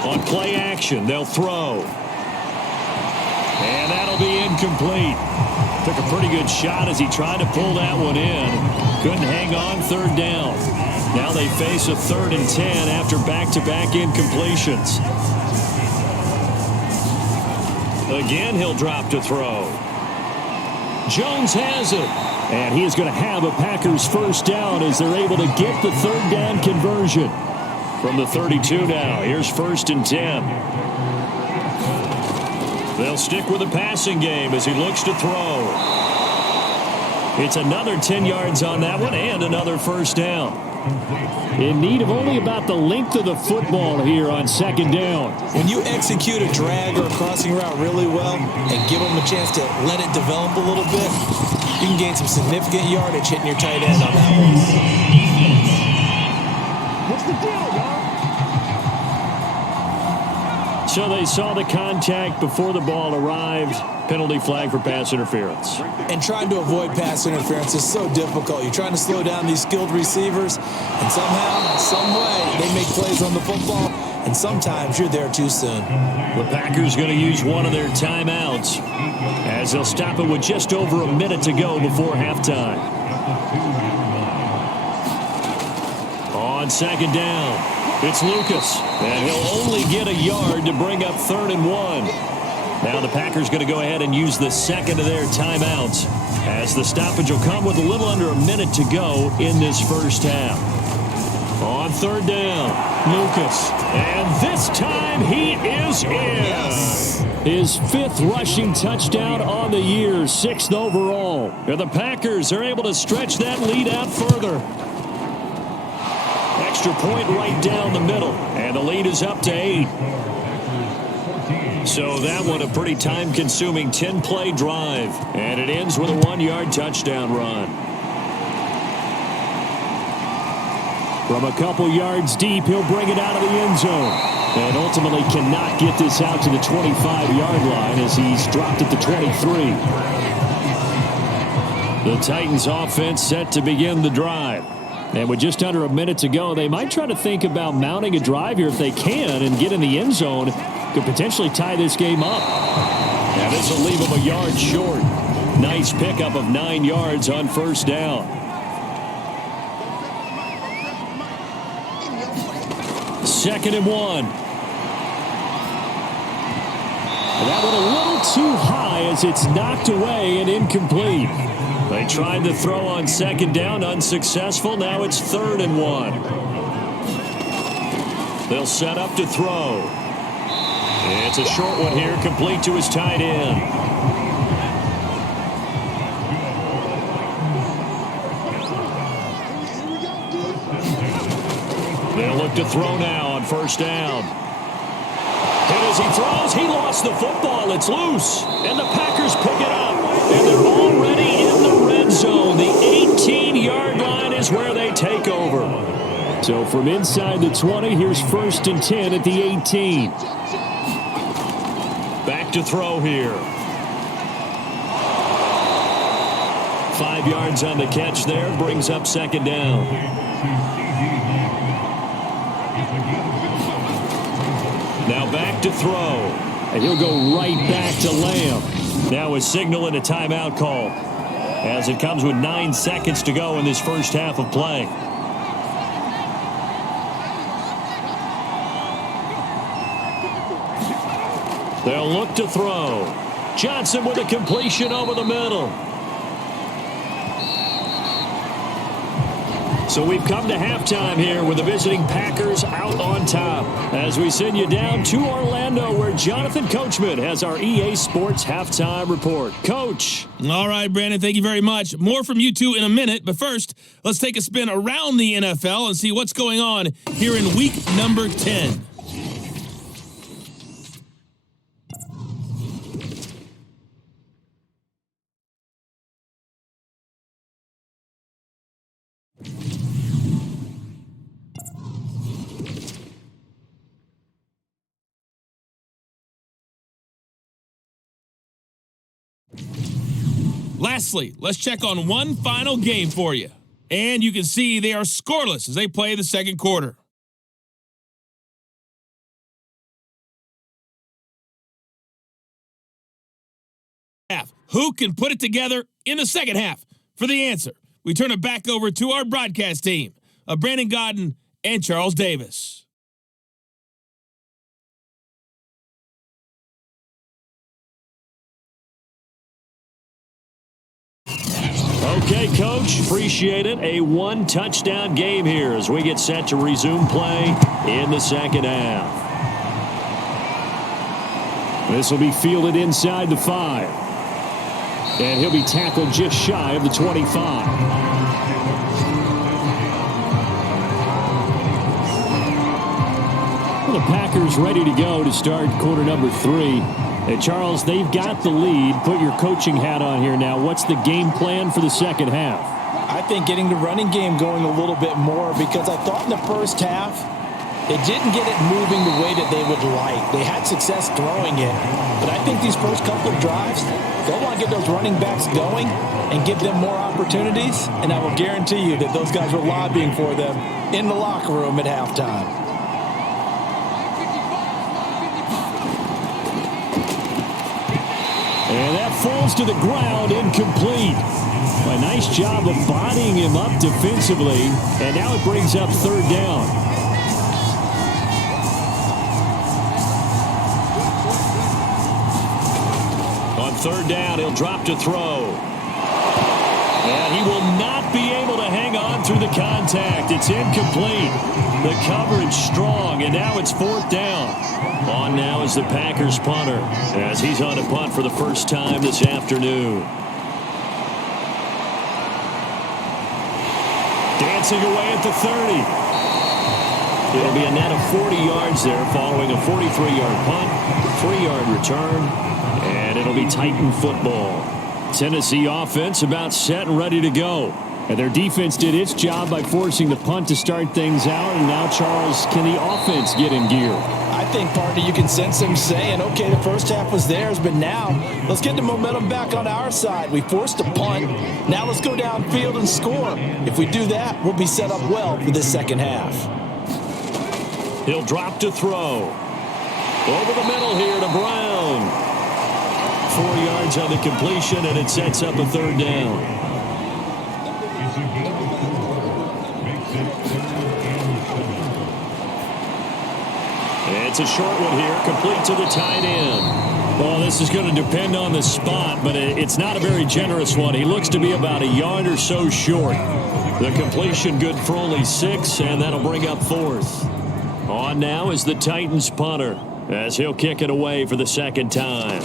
On play action, they'll throw. And that'll be incomplete. Took a pretty good shot as he tried to pull that one in. Couldn't hang on, third down. Now they face a 3rd and 10 after back-to-back incompletions. Again, he'll drop to throw. Jones has it. And he is going to have a Packers first down as they're able to get the third down conversion. From the 32 now, here's 1st and 10. They'll stick with the passing game as he looks to throw. It's another 10 yards on that one and another first down. In need of only about the length of the football here on second down. When you execute a drag or a crossing route really well and give them a chance to let it develop a little bit, you can gain some significant yardage hitting your tight end on that one. What's the deal, y'all? So they saw the contact before the ball arrived. Penalty flag for pass interference. And trying to avoid pass interference is so difficult. You're trying to slow down these skilled receivers, and somehow, some way, they make plays on the football, and sometimes you're there too soon. The Packers going to use one of their timeouts as they'll stop it with just over a minute to go before halftime. On second down, it's Lucas, and he'll only get a yard to bring up 3rd and 1. Now the Packers going to go ahead and use the second of their timeouts as the stoppage will come with a little under a minute to go in this first half. On 3rd down, Lucas. And this time he is in. Yes. His 5th rushing touchdown on the year, 6th overall. And the Packers are able to stretch that lead out further. Extra point right down the middle. And the lead is up to 8. So that one a pretty time-consuming 10-play drive. And it ends with a 1-yard touchdown run. From a couple yards deep, he'll bring it out of the end zone. And ultimately cannot get this out to the 25-yard line as he's dropped at the 23. The Titans offense set to begin the drive. And with just under a minute to go, they might try to think about mounting a drive here if they can and get in the end zone. Could potentially tie this game up. Now this will leave him a yard short. Nice pickup of 9 yards on first down. Second and 1. And that one a little too high as it's knocked away and incomplete. They tried to throw on second down, unsuccessful. Now it's 3rd and 1. They'll set up to throw. It's a short one here, complete to his tight end. They'll look to throw now on first down. And as he throws, he lost the football. It's loose. And the Packers pick it up. And they're already in the red zone. The 18-yard line is where they take over. So from inside the 20, here's 1st and 10 at the 18. Back to throw here. 5 yards on the catch there. Brings up second down. Now back to throw. And he'll go right back to Lamb. Now a signal and a timeout call as it comes with 9 seconds to go in this first half of play. They'll look to throw. Johnson with a completion over the middle. So we've come to halftime here with the visiting Packers out on top as we send you down to Orlando where Jonathan Coachman has our EA Sports halftime report. Coach. All right, Brandon, thank you very much. More from you two in a minute, but first, let's take a spin around the NFL and see what's going on here in week number 10. Lastly, let's check on one final game for you. And you can see they are scoreless as they play the second quarter. Who can put it together in the second half? For the answer, we turn it back over to our broadcast team of Brandon Godden and Charles Davis. Okay, Coach, appreciate it. A one-touchdown game here as we get set to resume play in the second half. This will be fielded inside the 5. And he'll be tackled just shy of the 25. Well, the Packers ready to go to start quarter number 3. Hey, Charles, they've got the lead. Put your coaching hat on here now. What's the game plan for the second half? I think getting the running game going a little bit more, because I thought in the first half they didn't get it moving the way that they would like. They had success throwing it, but I think these first couple of drives, they'll want to get those running backs going and give them more opportunities, and I will guarantee you that those guys were lobbying for them in the locker room at halftime. And that falls to the ground, incomplete. A nice job of bodying him up defensively, and now it brings up third down. On third down, he'll drop to throw. And he will not be able to hang on through the contact. It's incomplete. The coverage strong, and now it's fourth down. On now is the Packers punter as he's on a punt for the first time this afternoon. Dancing away at the 30. It'll be a net of 40 yards there following a 43-yard punt, 3-yard return, and it'll be Titan football. Tennessee offense about set and ready to go. And their defense did its job by forcing the punt to start things out. And now, Charles, can the offense get in gear? I think, partner, you can sense them saying, okay, the first half was theirs, but now let's get the momentum back on our side. We forced a punt. Now let's go downfield and score. If we do that, we'll be set up well for this second half. He'll drop to throw. Over the middle here to Brown. 4 yards on the completion, and it sets up a third down. It's a short one here, complete to the tight end. Well, this is going to depend on the spot, but it's not a very generous one. He looks to be about a yard or so short. The completion good for only 6, and that'll bring up fourth. On now is the Titans punter as he'll kick it away for the second time.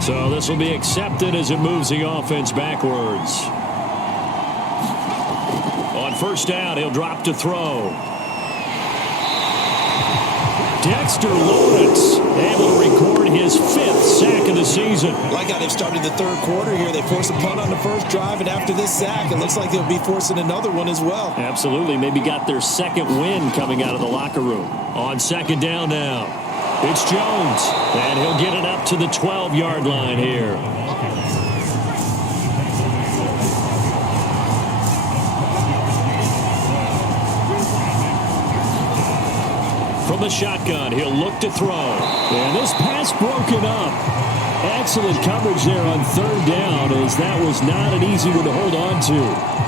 So this will be accepted as it moves the offense backwards. On first down, he'll drop to throw. Dexter Lawrence able to record his 5th sack of the season. Like how they've started the third quarter here. They forced a punt on the first drive, and after this sack, it looks like they'll be forcing another one as well. Absolutely. Maybe got their second win coming out of the locker room. On second down now, it's Jones, and he'll get it up to the 12-yard line here. From the shotgun, he'll look to throw. And this pass broken up. Excellent coverage there on third down, as that was not an easy one to hold on to.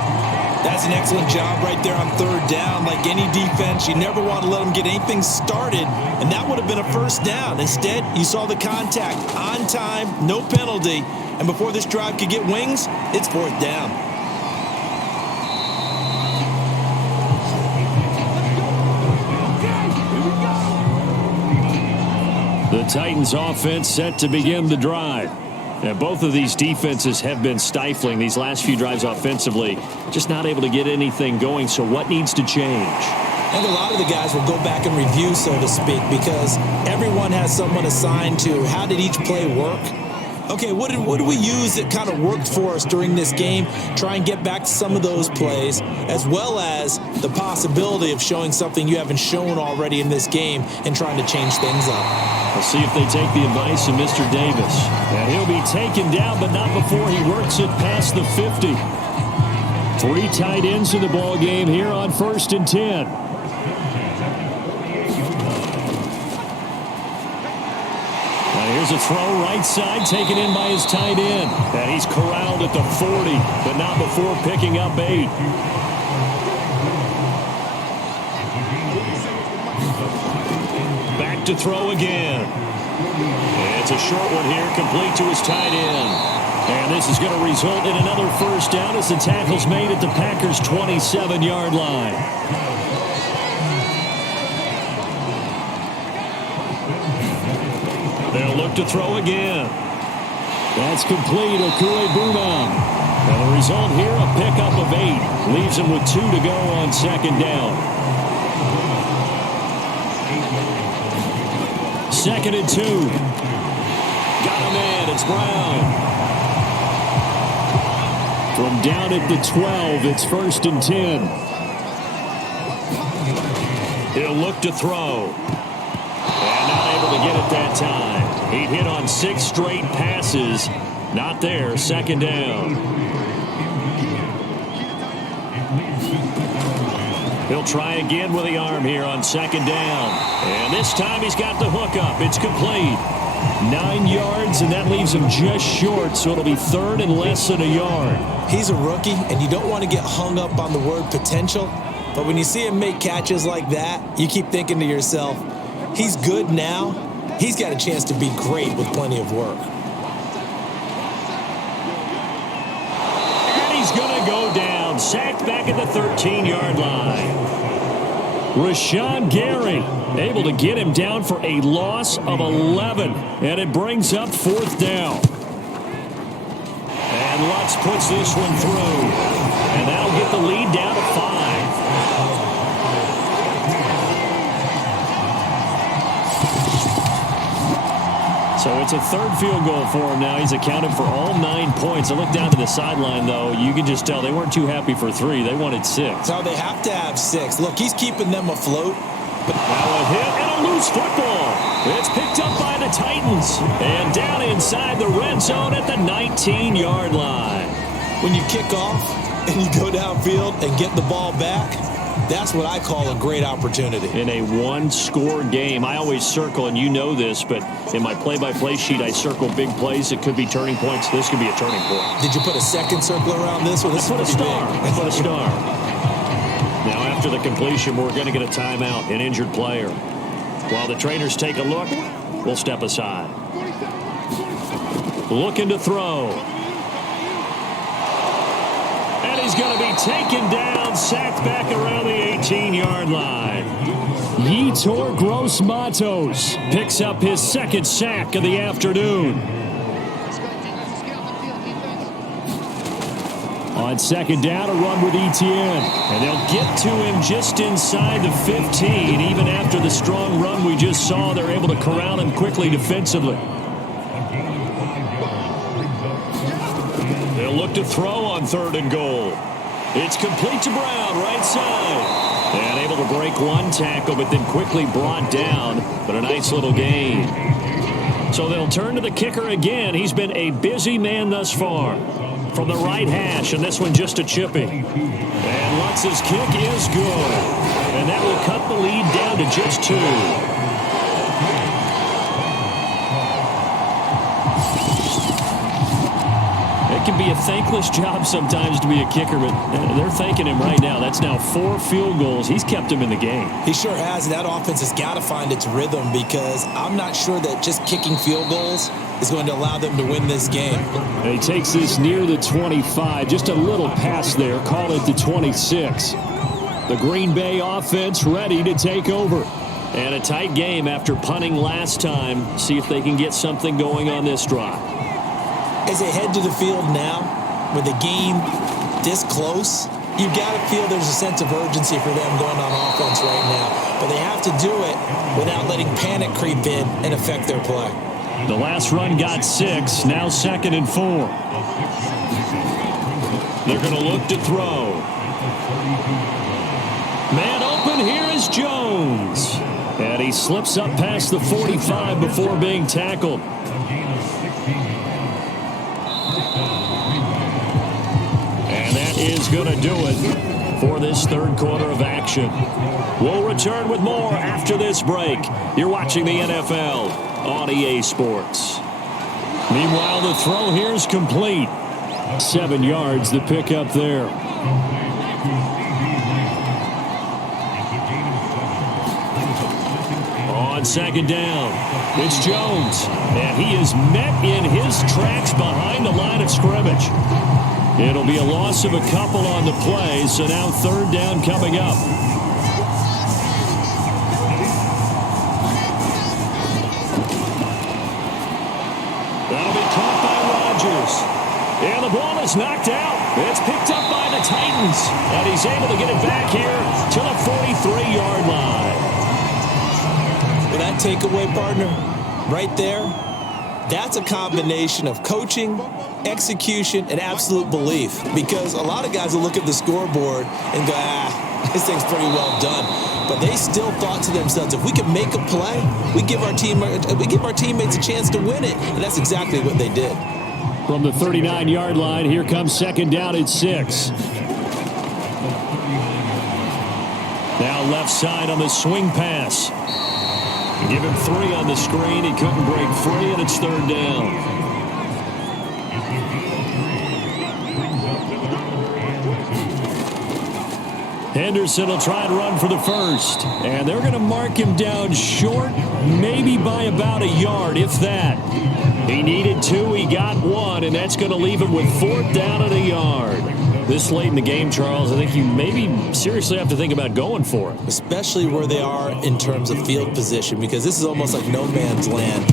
That's an excellent job right there on third down. Like any defense, you never want to let them get anything started, and that would have been a first down. Instead, you saw the contact on time, no penalty, and before this drive could get wings, it's fourth down. The Titans offense set to begin the drive. And both of these defenses have been stifling these last few drives offensively. Just not able to get anything going, so what needs to change? I think a lot of the guys will go back and review, so to speak, because everyone has someone assigned to how did each play work. Okay, what did we use that kind of worked for us during this game? Try and get back to some of those plays, as well as the possibility of showing something you haven't shown already in this game and trying to change things up. We'll see if they take the advice of Mr. Davis. And he'll be taken down, but not before he works it past the 50. 3 tight ends in the ball game here on 1st and 10. Here's a throw right side, taken in by his tight end. And he's corralled at the 40, but not before picking up 8. Back to throw again. And it's a short one here, complete to his tight end. And this is going to result in another first down as the tackle's made at the Packers' 27-yard line. They'll look to throw again. That's complete. Okue-Buna. And the result here, a pickup of 8. Leaves him with 2 to go on 2nd down. 2nd and 2. Got a man. It's Brown. From down at the 12, it's 1st and 10. He'll look to throw. And not able to get it that time. He hit on 6 straight passes. Not there. 2nd down. He'll try again with the arm here on 2nd down. And this time he's got the hook up. It's complete. 9 yards, and that leaves him just short, so it'll be 3rd and less than a yard. He's a rookie, and you don't want to get hung up on the word potential. But when you see him make catches like that, you keep thinking to yourself, he's good now. He's got a chance to be great with plenty of work. And he's going to go down. Sacked back at the 13-yard line. Rashawn Gary able to get him down for a loss of 11. And it brings up 4th down. And Lutz puts this one through. And that'll get the lead down to 5. So it's a 3rd field goal for him now. He's accounted for all 9 points. I look down to the sideline, though. You can just tell they weren't too happy for 3. They wanted 6. So they have to have 6. Look, he's keeping them afloat. But now a hit and a loose football. It's picked up by the Titans. And down inside the red zone at the 19-yard line. When you kick off and you go downfield and get the ball back, that's what I call a great opportunity. In a 1-score game, I always circle, and you know this, but in my play-by-play sheet, I circle big plays. It could be turning points. This could be a turning point. Did you put a second circle around this one? I put a star. I put a star. Now, after the completion, we're going to get a timeout, an injured player. While the trainers take a look, we'll step aside. Looking to throw. And he's going to be taken down, sacked back around the 18-yard line. Yetur Gross-Matos picks up his 2nd sack of the afternoon. On 2nd down, a run with Etienne. And they'll get to him just inside the 15. Even after the strong run we just saw, they're able to corral him quickly defensively. They'll look to throw on 3rd and goal. It's complete to Brown, right side. And able to break one tackle, but then quickly brought down. But a nice little gain. So they'll turn to the kicker again. He's been a busy man thus far. From the right hash, and this one just a chippy. And Lutz's kick is good. And that will cut the lead down to just 2. It can be a thankless job sometimes to be a kicker, but they're thanking him right now. That's now 4 field goals. He's kept him in the game. He sure has. That offense has got to find its rhythm because I'm not sure that just kicking field goals is going to allow them to win this game. And he takes this near the 25. Just a little pass there. Call it the 26. The Green Bay offense ready to take over. And a tight game after punting last time. See if they can get something going on this drive. As they head to the field now, with the game this close, You got to feel there's a sense of urgency for them going on offense right now. But they have to do it without letting panic creep in and affect their play. The last run got 6, now 2nd and 4. They're going to look to throw. Man open, here is Jones. And he slips up past the 45 before being tackled. And that is going to do it for this third quarter of action. We'll return with more after this break. You're watching the NFL on EA Sports. Meanwhile, the throw here is complete. 7 yards, the pickup there. On second down, it's Jones. And he is met in his tracks behind the line of scrimmage. It'll be a loss of a couple on the play, so now third down coming up. That'll be caught by Rodgers. And the ball is knocked out. It's picked up by the Titans. And he's able to get it back here to the 43-yard line. Well, that takeaway, partner, right there, that's a combination of coaching, execution, and absolute belief. Because a lot of guys will look at the scoreboard and go, this thing's pretty well done. But they still thought to themselves, if we can make a play, we give our teammates a chance to win it. And that's exactly what they did. From the 39-yard line, here comes second down at 6. Now left side on the swing pass. Give him 3 on the screen. He couldn't break free, and it's third down. Henderson will try and run for the first. And they're going to mark him down short, maybe by about a yard, if that. He needed 2, he got 1, and that's going to leave him with 4th down and a yard. This late in the game, Charles, I think you maybe seriously have to think about going for it. Especially where they are in terms of field position, because this is almost like no man's land.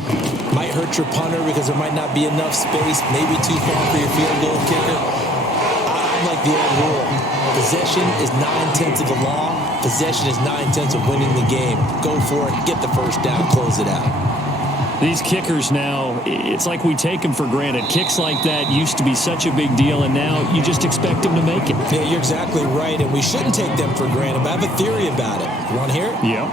Might hurt your punter because there might not be enough space, maybe too far for your field goal kicker. I'm like the old rule. Possession is 9/10 of the law. Possession is 9/10 of winning the game. Go for it, get the first down, close it out. These kickers now, it's like we take them for granted. Kicks like that used to be such a big deal, and now you just expect them to make it. Yeah, you're exactly right, and we shouldn't take them for granted, but I have a theory about it. You want to hear it? Yeah.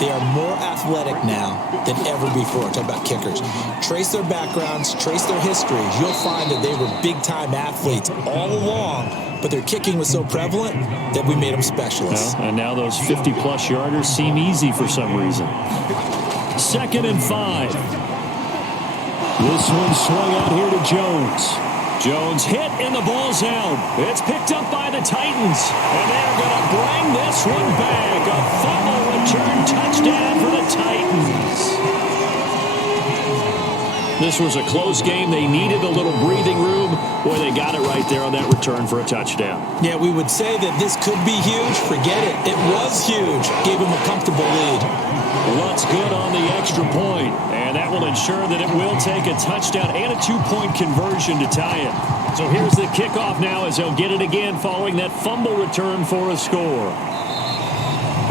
They are more athletic now than ever before. Talk about kickers. Trace their backgrounds, trace their histories. You'll find that they were big-time athletes all along, but their kicking was so prevalent that we made them specialists. Well, and now those 50-plus yarders seem easy for some reason. 2nd and 5. This one swung out here to Jones. Jones hit and the ball's out. It's picked up by the Titans. And they're going to bring this one back. A fumble return touchdown for the Titans. This was a close game. They needed a little breathing room. Boy, they got it right there on that return for a touchdown. Yeah, we would say that this could be huge. Forget it. It was huge. Gave him a comfortable lead. Lutz good on the extra point, and that will ensure that it will take a touchdown and a 2-point conversion to tie it. So here's the kickoff now as they'll get it again following that fumble return for a score.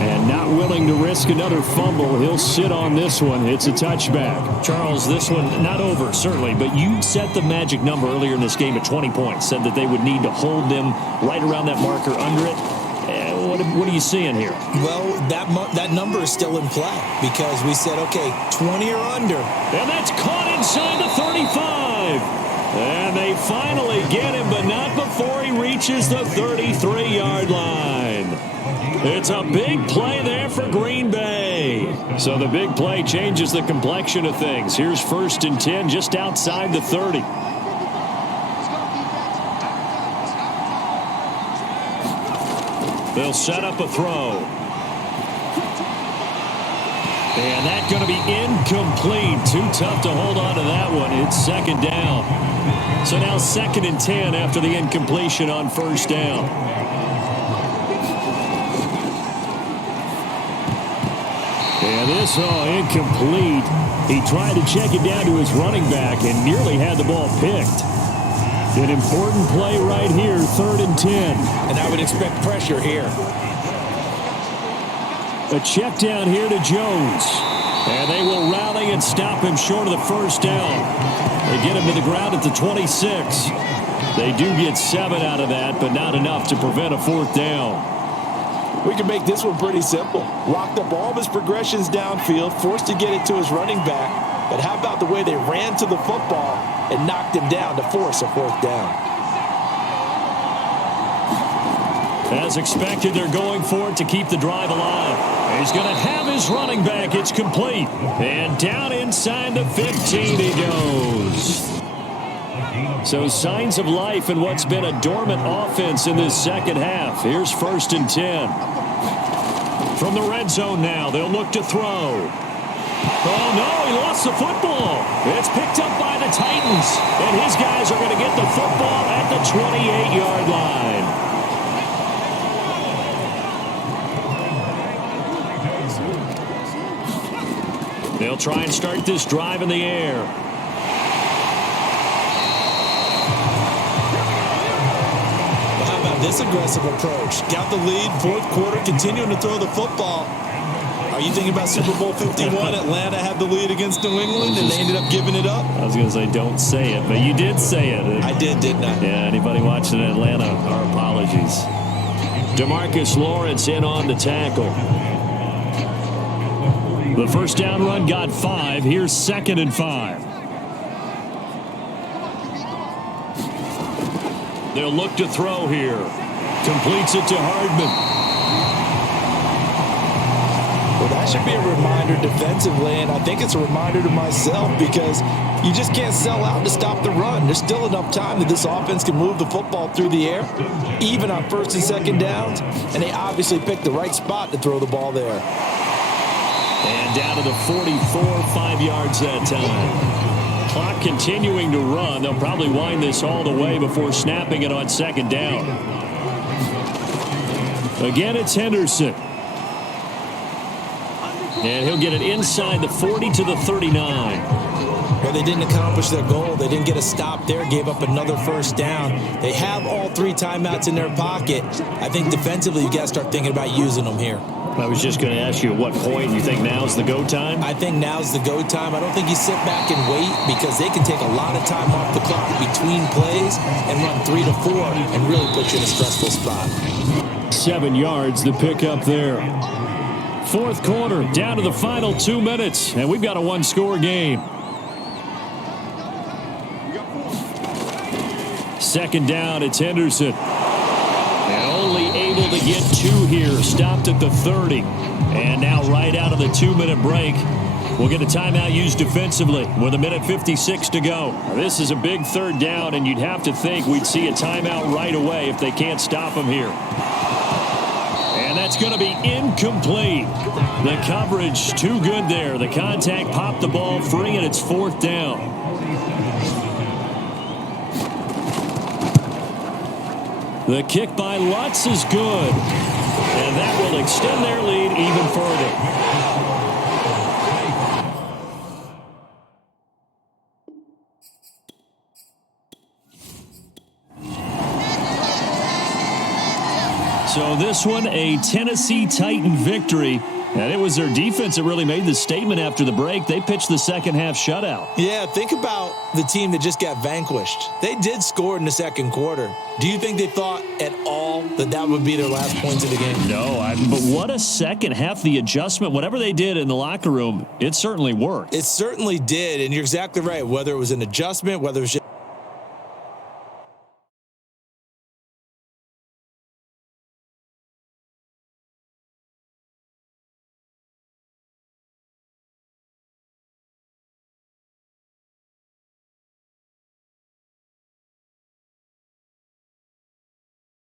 And not willing to risk another fumble, he'll sit on this one. It's a touchback. Charles, this one not over, certainly, but you set the magic number earlier in this game at 20 points, said that they would need to hold them right around that marker under it. What are you seeing here? Well, that number is still in play because we said, okay, 20 or under. And that's caught inside the 35. And they finally get him, but not before he reaches the 33-yard line. It's a big play there for Green Bay. So the big play changes the complexion of things. Here's 1st and 10 just outside the 30. They'll set up a throw. And that's going to be incomplete. Too tough to hold on to that one. It's 2nd down. So now 2nd and 10 after the incompletion on 1st down. And this, incomplete. He tried to check it down to his running back and nearly had the ball picked. An important play right here, 3rd and 10. And I would expect pressure here. A check down here to Jones. And they will rally and stop him short of the first down. They get him to the ground at the 26. They do get 7 out of that, but not enough to prevent a 4th down. We can make this one pretty simple. Locked up all of his progressions downfield, forced to get it to his running back. But how about the way they ran to the football and knocked him down to force a 4th down? As expected, they're going for it to keep the drive alive. He's going to have his running back. It's complete. And down inside the 15 he goes. So signs of life in what's been a dormant offense in this second half. Here's 1st and 10. From the red zone now, they'll look to throw. Oh, no, he lost the football. It's picked up by the Titans. And his guys are going to get the football at the 28-yard line. They'll try and start this drive in the air. Well, how about this aggressive approach? Got the lead, 4th quarter, continuing to throw the football. Are you thinking about Super Bowl 51? Atlanta had the lead against New England, and they ended up giving it up? I was going to say, don't say it, but you did say it. I did, didn't I? Yeah, anybody watching Atlanta, our apologies. DeMarcus Lawrence in on the tackle. The first down run got 5. Here's 2nd and 5. They'll look to throw here. Completes it to Hardman. Well, that should be a reminder defensively, and I think it's a reminder to myself because you just can't sell out to stop the run. There's still enough time that this offense can move the football through the air, even on 1st and 2nd downs, and they obviously picked the right spot to throw the ball there. And down to the 44, 5 yards that time. Clock continuing to run. They'll probably wind this all the way before snapping it on 2nd down. Again, it's Henderson. And he'll get it inside the 40 to the 39. Well, they didn't accomplish their goal. They didn't get a stop there, gave up another 1st down. They have all 3 timeouts in their pocket. I think defensively you got to start thinking about using them here. I was just going to ask you at what point you think now's the go time? I think now's the go time. I don't think you sit back and wait because they can take a lot of time off the clock between plays and run 3 to 4 and really put you in a stressful spot. 7 yards, the pickup there. 4th quarter, down to the final 2 minutes, and we've got a 1-score game. 2nd down, it's Henderson. And only able to get 2 here, stopped at the 30. And now right out of the 2-minute break, we'll get a timeout used defensively with 1:56 to go. This is a big 3rd down, and you'd have to think we'd see a timeout right away if they can't stop him here. And that's going to be incomplete. The coverage too good there. The contact popped the ball free, and it's 4th down. The kick by Lutz is good. And that will extend their lead even further. So this one, a Tennessee Titan victory. And it was their defense that really made the statement after the break. They pitched the second half shutout. Yeah, think about the team that just got vanquished. They did score in the 2nd quarter. Do you think they thought at all that that would be their last points of the game? No, but what a second half. The adjustment, whatever they did in the locker room, it certainly worked. It certainly did, and you're exactly right. Whether it was an adjustment, whether it was just